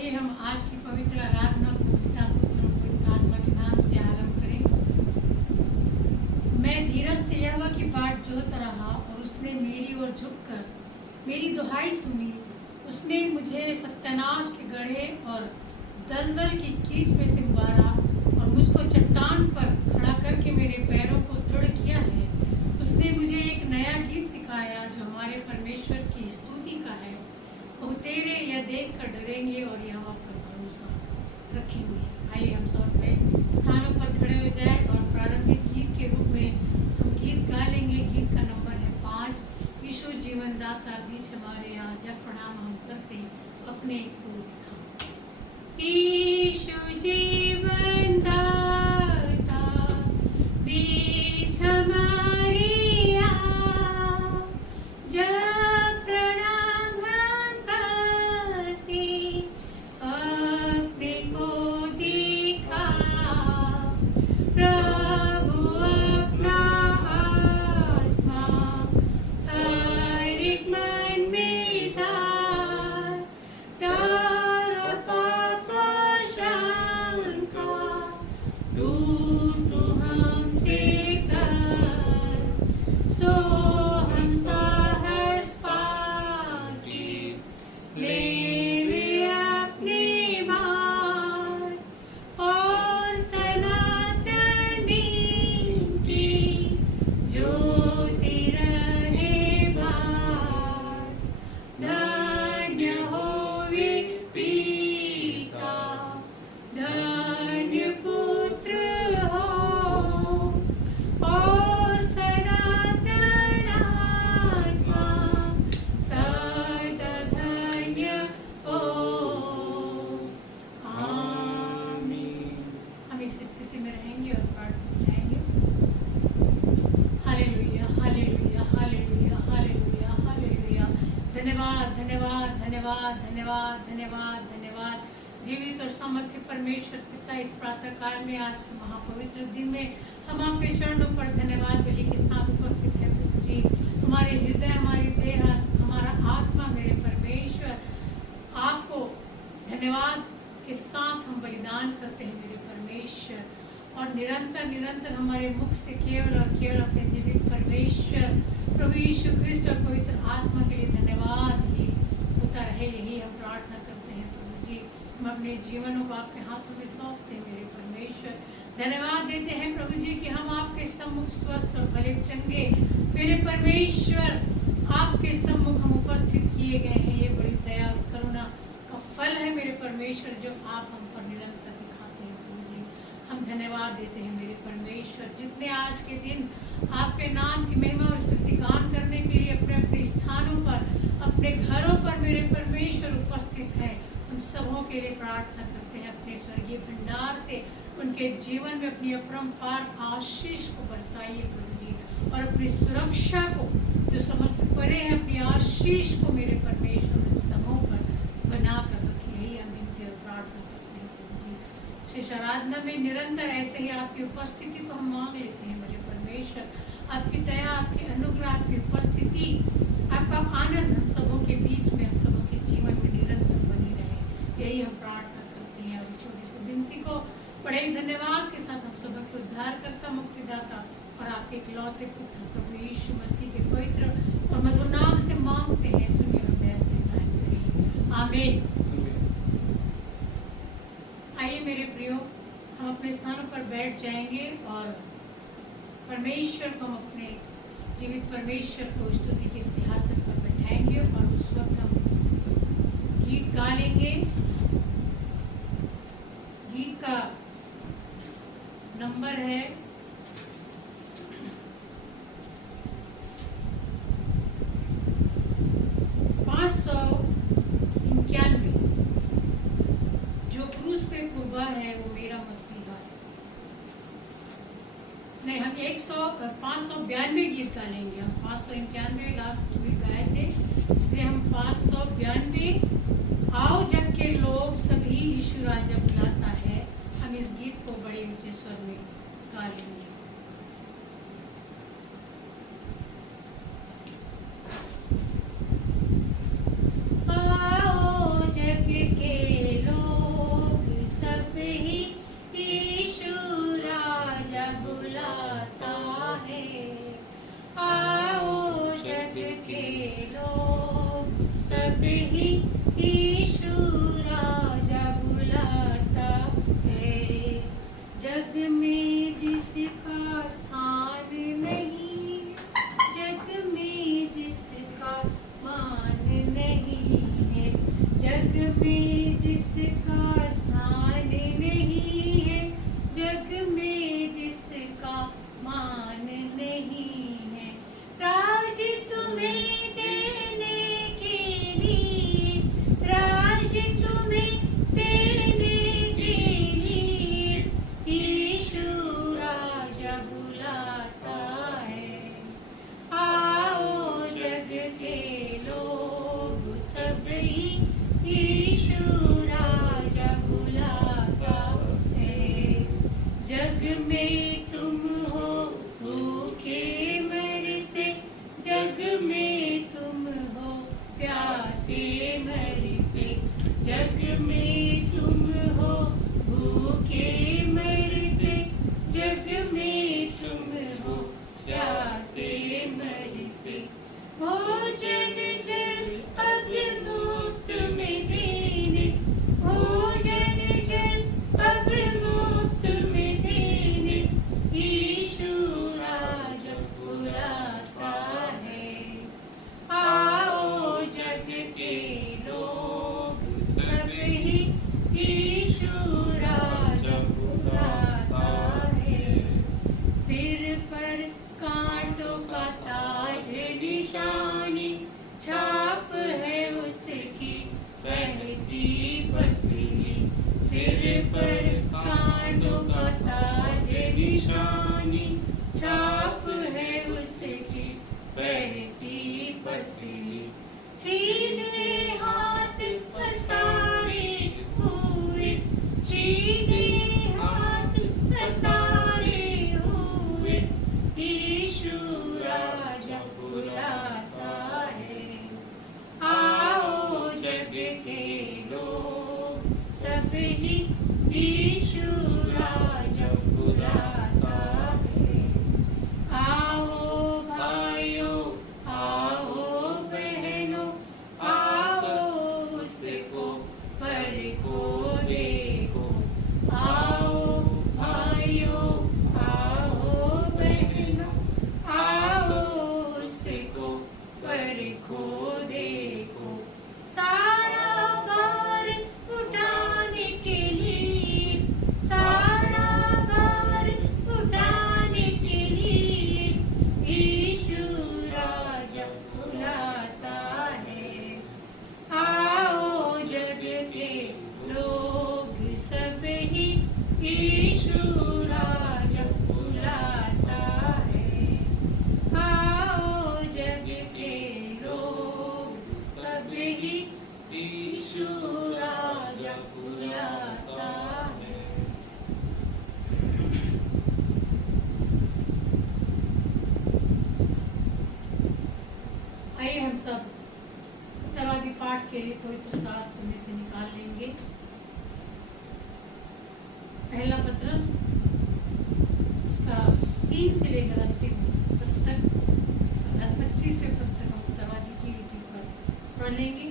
आइए हम आज की पवित्र आराधना को पिता पुत्र और पवित्र आत्मा के नाम से आरंभ करें। मैं धीरज से यहोवा की बाट जोहता रहा और उसने मेरी ओर झुककर मेरी दुहाई सुनी। उसने मुझे सत्यानाश के गड्ढे और दलदल की कीच में से उबारा और मुझको चट्टान पर खड़ा करके मेरे पैरों को दृढ़ किया है। उसने मुझे एक नया गीत सिखाया जो हमारे परमेश्वर की स्तुति का है। बहुतेरे यह देख कर डरेंगे और यहोवा पर भरोसा रखेंगे। आइए हम सब अपने स्थानों पर खड़े हो जाए और प्रारंभिक गीत के रूप में हम गीत गा लेंगे। गीत का नंबर है 5। यीशु जीवन दाता बीच हमारे यहाँ जब प्रणाम हम करते अपने को दिखाओ। यीशु जीवन दाता बीच हमारे यहाँ जब धन्यवाद जीवित और सामर्थ्य परमेश्वर पिता, इस प्रातः काल में आज के महापवित्र दिन में हम आपके चरणों पर धन्यवाद बलि के साथ उपस्थित है प्रभु जी। हमारे हृदय, हमारी देह, हमारा आत्मा मेरे परमेश्वर आपको धन्यवाद के साथ हम बलिदान करते हैं मेरे परमेश्वर। और निरंतर हमारे मुख से केवल और केवल अपने जीवित परमेश्वर प्रभु यीशु ख्रिस्ट और पवित्र आत्मा के लिए धन्यवाद ही होता रहे, यही हम प्रार्थना करते हैं प्रभु जी। हम अपने जीवनों को आपके हाथों में सौंपते हैं मेरे परमेश्वर। धन्यवाद देते हैं प्रभु जी कि हम आपके सम्मुख स्वस्थ और भले चंगे मेरे परमेश्वर आपके सम्मुख हम उपस्थित किए गए हैं। ये बड़ी दया और करुणा का फल है मेरे परमेश्वर जो आप हम पर निरंतर दिखाते हैं प्रभु जी। हम धन्यवाद देते हैं मेरे परमेश्वर। जितने आज के दिन आपके नाम की महिमा और स्तुति गान करने के लिए अपने अपने स्थानों पर, अपने घरों पर मेरे परमेश्वर उपस्थित है, उन सबों के लिए प्रार्थना करते हैं अपने स्वर्गीय भंडार से उनके जीवन में अपनी अपरंपार आशीष को बरसाइए प्रभु जी। और अपनी सुरक्षा को जो समस्त परे है, अपनी आशीष को मेरे परमेश्वर उन सबों पर बना कर रखिए, यही हम विनती और प्रार्थना करते हैं प्रभु जी। शेष आराधना में निरंतर ऐसे ही आपकी उपस्थिति को हम मांग लेते हैं मेरे परमेश्वर। आपकी दया, आपकी अनुग्रह, आपकी उपस्थिति, आपका आनंद हम सबों के बीच में, हम सबों के जीवन में निरंतर बनी रहे, यही हम प्रार्थना करते हैं। और छोटी सी विनती को बड़े ही धन्यवाद के साथ हम सबों के उद्धारकर्ता, मुक्तिदाता और आपके इकलौते पुत्र प्रभु यीशु मसीह के पवित्र और मधुर नाम से मांगते हैं, सुनिए और दया से ग्रहण करिए, आमीन। आइए मेरे प्रियो, हम अपने स्थानों पर बैठ जाएंगे और परमेश्वर को हम अपने जीवित परमेश्वर को स्तुति के सिंहासन पर बैठाएंगे और उस वक्त हम गीत गा लेंगे। गीत का नंबर है 591। जो क्रूस पे कुर्बा है वो मेरा मसीहा है। नहीं, हम 592 गीत गा लेंगे। हम 591 लास्ट वीक गाए थे, इसलिए हम 592 आओ जग के लोग सभी यीशु राजा बुलाता है, हम इस गीत को बड़े ऊंचे स्वर में गा लेंगे। आओ जग के लोग सब ही यीशु राजा बुलाता है। जग में जिसका स्थान नहीं, जग में जिसका मान नहीं है, जग में जिसका स्थान नहीं है, जग में जिसका मान नहीं है। राज तुम्हें देने के लिए, राज तुम्हें देने के लिए यीशु राजा बुलाता है। आओ जग के लोग सब ही यीशु राजा बुलाता है। जग में तुम हो भूखे मरते, जग में तुम हो प्यासे मरते, जग में तुम हो भूखे मरते, जग में तुम हो प्यासे मरते। भोजन जल अब मुफ्त में देने, भोजन जल अब मुफ्त में देने यीशु राजा बुलाता है। आओ जग के लोग सब ही यीशु राजा बुलाता है। सिर पर कांटों का ताज निशानी, छाप है उसकी बहती पसीनी। सिर पर कांटों का ताज निशानी, छाप है उसकी बहती पसीनी। छीने हाथ पसारे हुए, छीने हाथ पसारे हुए यीशु राजा बुलाता है। आओ जग के लोग सब ही यीशु राजा बुलाता है। आओ भाइयों, आओ बहनों, आओ उसको परखो देखो। आओ भाइयों, आओ बहनों, आओ उसको परखो देखो। सारा भार उठाने के लिए, सारा भार उठाने के लिए यीशु राजा बुलाता है। आओ जग के लोग सब ही यीशु राजा बुलाता है। आओ जग के लोग सब ही यीशु राजा बुलाता है। आइए हम सब उत्तरवादी पाठ के लिए पवित्र शास्त्र में से निकाल लेंगे। पहला पत्रस, उसका 3 से लेकर अंतिम पद तक 25वें पद तक हम उत्तरवादी की रीति पर पढ़ लेंगे।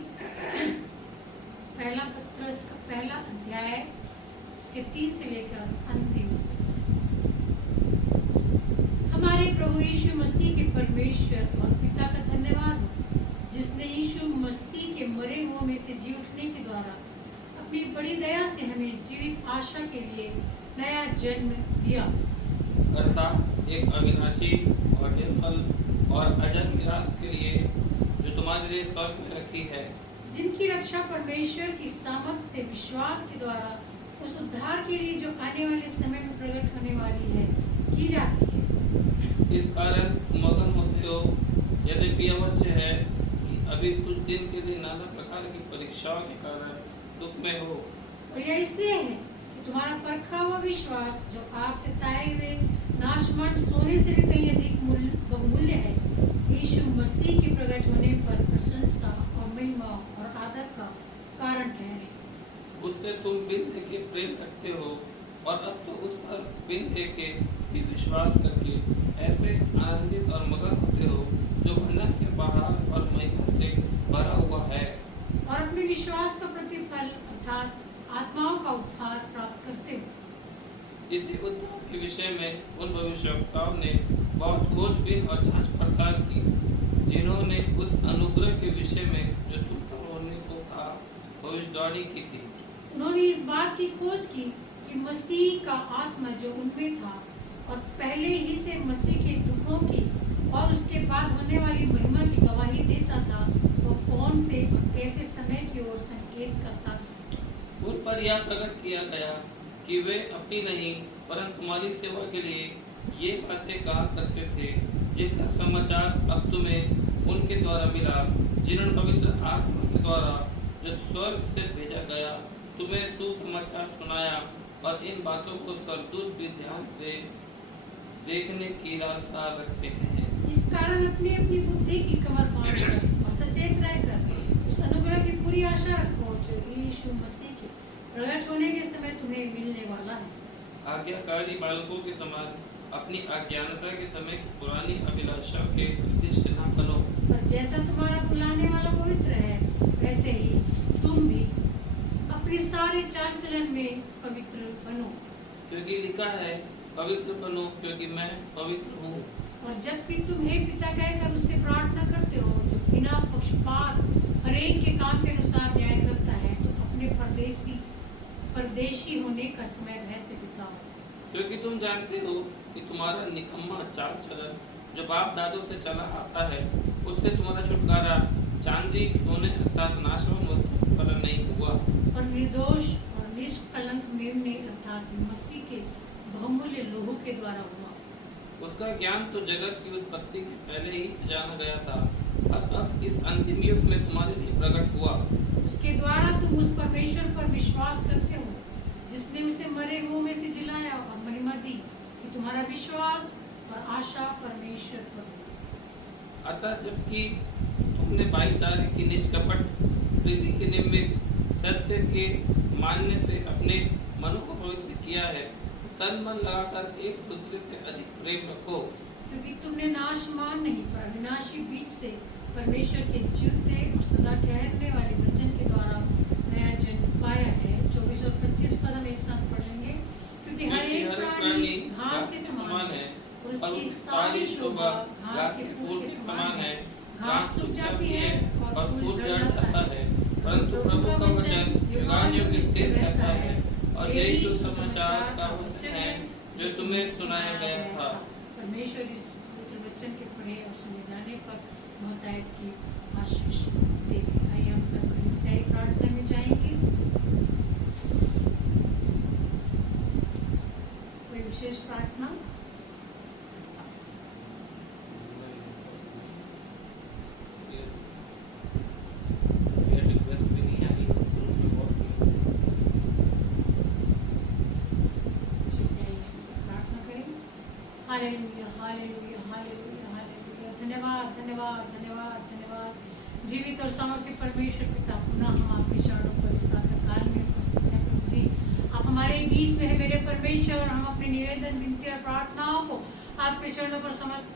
पहला पत्रस का पहला अध्याय, उसके 3 से लेकर अंतिम। हमारे प्रभु यीशु मसीह के परमेश्वर और पिता का धन्यवाद हो, जिसने यीशु मसीह के मरे हुओं में से जी उठने के द्वारा अपनी बड़ी दया से हमें जीवित आशा के लिए नया जन्म दिया, अर्थात एक अविनाशी और निर्मल और अजन्म मिरास के लिए जो तुम्हारे लिए स्वर्ग में रखी है, जिनकी रक्षा परमेश्वर की सामर्थ्य से विश्वास के द्वारा उस उद्धार के लिए जो आने वाले समय में प्रकट होने वाली है की जाती है। इस कारण मगन होते हो, यद्यपि अवश्य है कि अभी कुछ दिन के लिए नाना प्रकार की परीक्षाओं के कारण दुख में हो। और यह इसलिए है कि तुम्हारा परखा हुआ विश्वास, जो आग से ताए हुए नाशमान सोने से भी कहीं अधिक बहुमूल्य है, यीशु मसीह के प्रकट होने पर प्रशंसा और महिमा और आदर का कारण ठहरे। उससे तुम बिन देखे प्रेम रखते हो, और अब तो उस पर बिन देखे भी विश्वास करके ऐसे आनंदित और मगन होते हो, जो भनक से बाहर और महिमा से भरा हुआ है। इसी उद्धार के विषय में उन भविष्यवक्ताओं ने बहुत खोजबीन और जांच पड़ताल की, जिन्होंने उस अनुग्रह के विषय में जो तुम पर होने को था भविष्यवाणी की थी। उन्होंने इस बात की खोज की कि मसीह का आत्मा जो उनमें था और पहले ही से मसीह के दुखों की और उसके बाद होने वाली महिमा की गवाही देता था, वो कौन से और कैसे समय की ओर संकेत करता था। उन पर यह प्रकट किया गया कि वे अपनी नहीं परंतु तुम्हारी सेवा के लिए ये बातें कहा करते थे, जिनका समाचार अब तुम्हें उनके द्वारा मिला, जिन्होंने पवित्र आत्मा के द्वारा जो स्वर्ग से भेजा गया तुम्हें सुसमाचार सुनाया, और इन बातों को स्वर्गदूत भी ध्यान से देखने की लालसा रखते हैं। इस कारण अपनी अपनी बुद्धि की कमर बांधकर और सचेत रहकर उस अनुग्रह की पूरी आशा रखो जो यीशु मसीह के प्रकट होने के समय तुम्हें मिलने वाला है। आज्ञाकारी बालकों के समान अपनी अज्ञानता के समय की पुरानी अभिलाषा के उद्देश्य न बनो, पर जैसा तुम्हारा बुलाने वाला पवित्र है वैसे ही तुम भी अपने सारे चाल चलन में पवित्र बनो, क्योंकि लिखा है पवित्र बनो क्योंकि मैं पवित्र हूँ। और जब भी तुम हे पिता कहकर उससे प्रार्थना करते हो जो बिना पक्षपात हर एक के काम के अनुसार न्याय करता है, तो अपने परदेशी होने का समय भय से बिताओ, क्योंकि तुम जानते हो कि तुम्हारा निकम्मा चाल चलन जो बाप दादों से चला आता है, उससे तुम्हारा छुटकारा चांदी सोने अर्थात नाशवान वस्तु पर नहीं हुआ, और निर्दोष और निष्कलंक मेमने अर्थात मसीह के बहुमूल्य लोहों के द्वारा हुआ। उसका ज्ञान तो जगत की उत्पत्ति के पहले ही से जाना गया था, और अब इस अंतिम युग में तुम्हारे लिए प्रकट हुआ। उसके द्वारा तुम उस परमेश्वर पर विश्वास करते हो जिसने उसे मरे हुओं में से जिलाया और महिमा दी, कि तुम्हारा विश्वास और आशा परमेश्वर पर हो। अतः जबकि तुमने भाईचारे की निष्कपट प्रीति के निमित्त सत्य के मानने से अपने मनों को पवित्र किया है, तन मन लगाकर एक दूसरे से अधिक प्रेम रखो, क्योंकि तुमने नाशमान नहीं पर अविनाशी बीज से परमेश्वर के जीवते और सदा ठहरने वाले वचन के द्वारा नया जन्म पाया है। 24 और 25 पद हम एक साथ पढ़ लेंगे। क्योंकि हर एक प्राणी घास के समान है और उसकी सारी शोभा घास के फूल के समान है। घास सूख जाती है और फूल झड़ जाता है, परंतु प्रभु का वचन युगानुयुग स्थिर रहता है। और यही सुसमाचार का वचन है जो तुम्हें सुनाया गया था। परमेश्वर इस पवित्र वचन के पढ़े और सुने जाने पर बहुतायत की आशीष देवे। आइए हम सब कलीसियाई प्रार्थना में जाएंगे। कोई विशेष प्रार्थना? Hallelujah, hallelujah, hallelujah, hallelujah. धन्यवाद, धन्यवाद, धन्यवाद, धन्यवाद। जीवित और समर्पित परमेश्वर पिता, पुनः हम आपके चरणों पर इस प्रातःकाल में उपस्थित हैं। प्रभु जी, आप हमारे बीच में है मेरे परमेश्वर, और हम अपने निवेदन, विनती और प्रार्थनाओं को आपके चरणों पर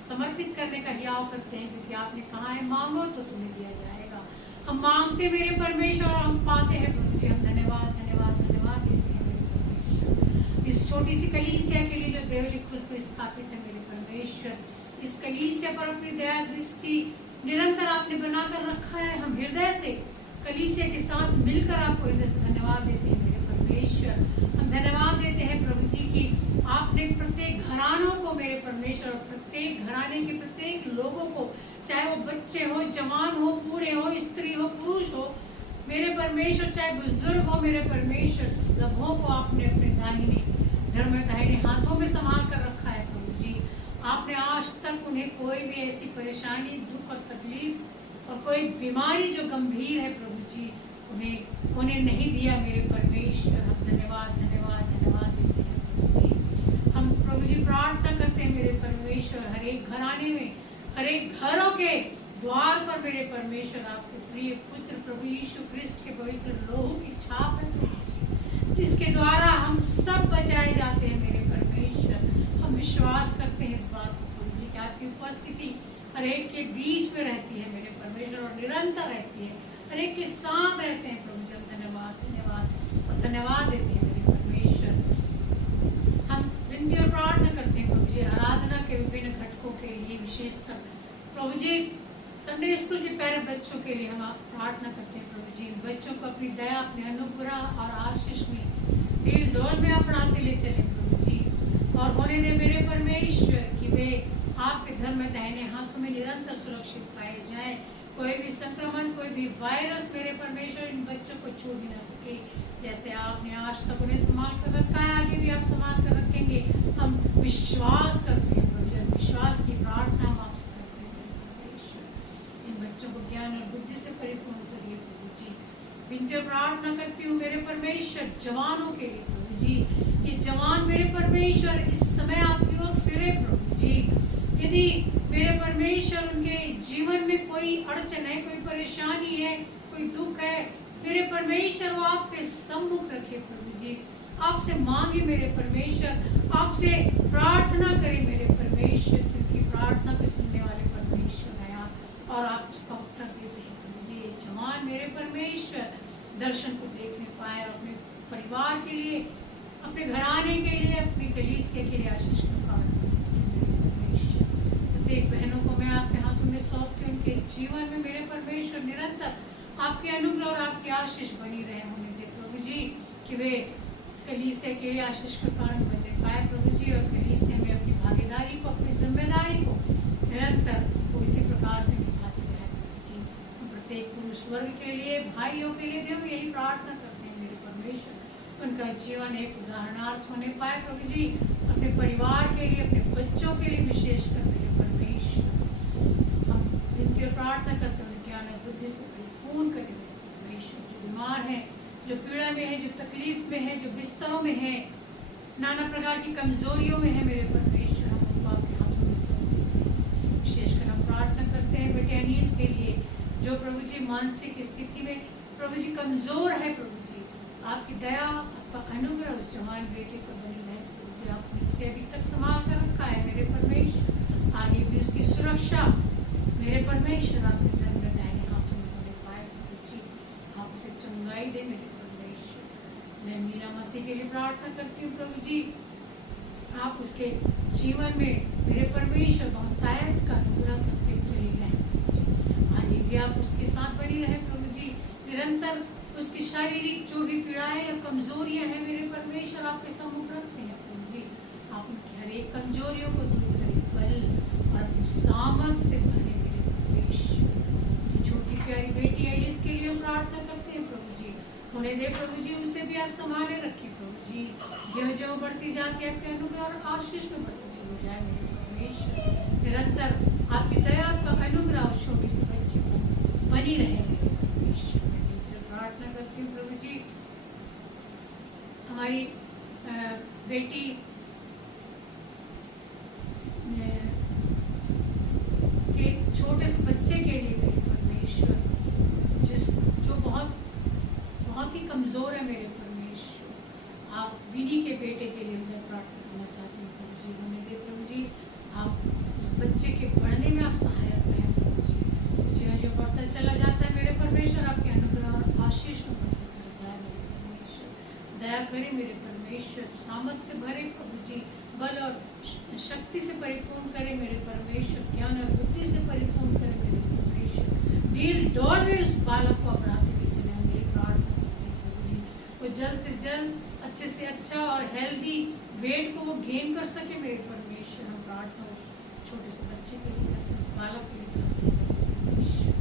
समर्पित करने का हियाव करते हैं, क्योंकि आपने कहा है मांगो तो तुम्हें दिया जाएगा। हम मांगते मेरे परमेश्वर और हम पाते हैं। प्रभु जी, हम धन्यवाद, धन्यवाद, धन्यवाद देते हैं मेरे परमेश्वर, इस छोटी सी कलीसिया के लिए जो देवली खुद को स्थापित है मेरे परमेश्वर। इस कलीसिया पर अपनी दया दृष्टि निरंतर आपने बनाकर रखा है। हम हृदय से कलीसिया के साथ मिलकर आपको हृदय से धन्यवाद देते हैं मेरे परमेश्वर। हम धन्यवाद देते हैं प्रभु जी की आपने प्रत्येक घरानों को मेरे परमेश्वर, और प्रत्येक घराने के प्रत्येक लोगों को, चाहे वो बच्चे हो, जवान हो, बूढ़े हो, स्त्री हो, पुरुष हो मेरे परमेश्वर, चाहे बुजुर्ग हो मेरे परमेश्वर, सबों को आपने अपने दाहिने हाथों में संभाल कर रखा है। प्रभु जी, आपने आज तक उन्हें कोई भी ऐसी परेशानी, दुख और तकलीफ और कोई बीमारी जो गंभीर है प्रभु जी उन्हें नहीं दिया मेरे परमेश्वर। हम धन्यवाद, धन्यवाद, धन्यवाद देते हैं प्रभु जी। हम प्रभु जी प्रार्थना करते हैं मेरे परमेश्वर, हर एक घराने में, हर एक घरों के द्वार पर मेरे परमेश्वर आपके प्रिय पुत्र प्रभु यीशु ख्रिस्ट के पवित्र लोहू की छाप है प्रभु जी, जिसके द्वारा हम सब बचाए जाते हैं मेरे परमेश्वर। हम विश्वास करते हैं इस बात को प्रभु जी कि आपकी उपस्थिति हर एक के बीच में रहती है मेरे परमेश्वर, और निरंतर रहती है, हर एक के साथ रहते हैं प्रभु जी। धन्यवाद, धन्यवाद और धन्यवाद देते हैं मेरे परमेश्वर। हम के विभिन्न घटकों के लिए, विशेषकर प्रभु जी संडे स्कूल के प्यारे बच्चों के लिए हम प्रार्थना करते हैं। प्रभु जी इन बच्चों को अपनी दया, अपने अनुग्रह और आशीष में, डील डोल में आप बढ़ाते ले चले प्रभु जी, और होने दे मेरे परमेश्वर कि वे आपके धर्म में दाहिने हाथों में निरंतर सुरक्षित पाए जाए। कोई भी संक्रमण, कोई भी वायरस मेरे परमेश्वर इन बच्चों को छू भी ना सके। जैसे आपने आज तक उन्हें संभाल कर रखा है, आगे भी आप संभाल कर रखेंगे। हम विश्वास करते हैं प्रभु जी, विश्वास की प्रार्थना हम आपसे करते हैं परमेश्वर। इन बच्चों को ज्ञान और बुद्धि से परिपूर्ण करिए प्रभु जी। विनती और प्रार्थना करती हूँ मेरे परमेश्वर जवानों के लिए प्रभु जी, ये जवान मेरे परमेश्वर इस समय आपकी ओर फिरे प्रभु जी। यदि मेरे परमेश्वर उनके जीवन में कोई अड़चन है, कोई परेशानी है, कोई दुख है, मेरे परमेश्वर वो आपके सम्मुख रखे प्रभु जी। आपसे मांगे मेरे परमेश्वर, आपसे प्रार्थना करें मेरे परमेश्वर, क्योंकि प्रार्थना को सुनने वाले परमेश्वर है आप, और आप उसका उत्तर देते हैं प्रभु जी। जवान मेरे परमेश्वर दर्शन को देखने पाए और अपने परिवार के लिए, अपने घराने के लिए, अपनी कलीसिया के लिए आशीष का कारण बन सके मेरे परमेश्वर। प्रत्येक बहनों को मैं आपके हाथों में सौंपती हूँ। उनके जीवन में मेरे परमेश्वर निरंतर आपके अनुग्रह और आपकी आशीष बनी रहे होने दे प्रभु जी, कि वे इस कलीसिया के लिए आशीष का कारण बनने पाए प्रभु जी, और कलीसिया में अपनी भागीदारी को, अपनी जिम्मेदारी को निरंतर वो इसी प्रकार से निभाते रहे प्रभु जी। प्रत्येक पुरुष वर्ग के लिए, भाइयों के लिए भी हम यही प्रार्थना करते हैं मेरे परमेश्वर, उनका जीवन एक उदाहरणार्थ होने पाए प्रभु जी, अपने परिवार के लिए, अपने बच्चों के लिए विशेषकर मेरे परमेश्वर। हम विनती और प्रार्थना करते हैं ज्ञान और बुद्धि से परिपूर्ण करें मेरे परमेश्वर। जो बीमार है, जो पीड़ा में है, जो तकलीफ में है, जो बिस्तरों में है, नाना प्रकार की कमजोरियों में है मेरे परमेश्वर, हम उनको आपके हाथों में सौंप देते हैं। विशेषकर हम प्रार्थना करते हैं बेटे अनिल के लिए, जो प्रभु जी मानसिक स्थिति में प्रभु जी कमजोर है प्रभु जी। आपकी दया, आपका अनुग्रह उस जवान बेटे पर बनी है प्रभु जी। आपने उसे अभी तक संभाल कर रखा है मेरे परमेश्वर, आगे भी उसकी सुरक्षा मेरे परमेश्वर आपके धर्म में दाहिने हाथों में होने पाए प्रभु जी। आप उसे चंगाई दे मेरे परमेश्वर। मैं मीरा मसीह के लिए प्रार्थना करती हूँ प्रभु जी, आप उसके जीवन में मेरे परमेश्वर बहुतायत का अनुग्रह करते चले गए प्रभु जी। आगे भी आप उसके साथ बनी रहे प्रभु जी। निरंतर उसकी शारीरिक जो भी पीड़ाएं और कमजोरियां हैं मेरे परमेश्वर आपके सम्मुख रखते हैं प्रभु जी। आप उनकी हर एक कमजोरियों को दूर करें, बल और अपनी सामर्थ से भरे मेरे परमेश्वर। छोटी प्यारी बेटी है, इसके लिए हम प्रार्थना करते हैं प्रभु जी। होने दे प्रभु जी, उसे भी आप संभाले रखें प्रभु जी। जो जो बढ़ती जाती है आपके अनुग्रह और आशीष में बढ़ती चली जाए मेरे परमेश्वर। निरंतर आपकी दया, आपका अनुग्रह उस छोटी सी बच्ची को बनी रहे मेरे परमेश्वर। प्रार्थना करती हूँ प्रभु जी, हमारी बेटी के छोटे से बच्चे के लिए मेरे परमेश्वर, जो बहुत ही कमजोर है मेरे परमेश्वर। आप विनी के बेटे के लिए मैं प्रार्थना करना चाहती हूँ प्रभु जी। होने दे प्रभु जी, आप उस बच्चे के पढ़ने में आप सहायक रहें प्रभु जी। जो बढ़ता चला जाता है मेरे परमेश्वर, आपके अनुग्रह और आशीष में बढ़ता चला जाए मेरे परमेश्वर। दया करें मेरे परमेश्वर, सामर्थ से भरे प्रभु जी, बल और शक्ति से परिपूर्ण करें मेरे परमेश्वर, ज्ञान और बुद्धि से परिपूर्ण करें मेरे परमेश्वर। डील डोल में उस बालक को बढ़ाते हुए चले, हम ये प्रार्थना करते हैं प्रभु जी। वो जल्द से जल्द अच्छे से अच्छा और हेल्दी वेट को वो गेन कर सके मेरे परमेश्वर। हम प्रार्थना छोटे से बच्चे के लिए करते हैं, उस बालक के लिए करते हैं मेरे परमेश्वर।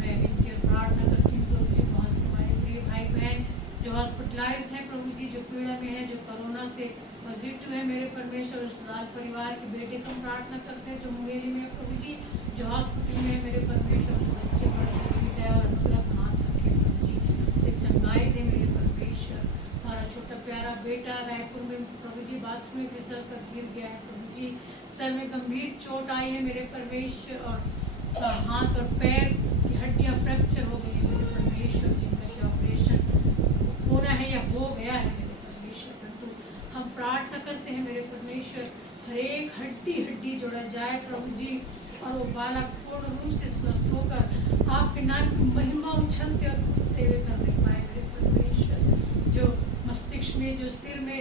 मैं विनती और प्रार्थना करती हूँ प्रभु जी, बहुत से हमारे प्रिय भाई बहन जो हॉस्पिटलाइज्ड है प्रभु जी, जो पीड़ा में है, जो कोरोना से पॉजिटिव है मेरे परमेश्वर। उस लाल परिवार के बेटे को हम प्रार्थना करते हैं जो मुंगेरी में है प्रभु जी, जो हॉस्पिटल में है मेरे परमेश्वर। बच्चे पर दया और अनुग्रह का हाथ रखे प्रभु जी, उसे चंगाई दे मेरे परमेश्वर। हमारा छोटा प्यारा बेटा रायपुर में प्रभु जी बाथरूम में फिसल कर गिर गया है प्रभु जी, सर में गंभीर चोट आई है मेरे परमेश्वर, और हाथ और पैर की हड्डियां फ्रैक्चर हो गई है मेरे परमेश्वर। जिनका कि ऑपरेशन होना है या हो गया है मेरे परमेश्वर, परंतु हम प्रार्थना करते हैं मेरे परमेश्वर, हर एक हड्डी जोड़ा जाए प्रभु जी, और वो बालक पूर्ण रूप से स्वस्थ होकर आपके नाम की महिमा उछलते और कूदते हुए करने पाए मेरे परमेश्वर। जो मस्तिष्क में, जो सिर में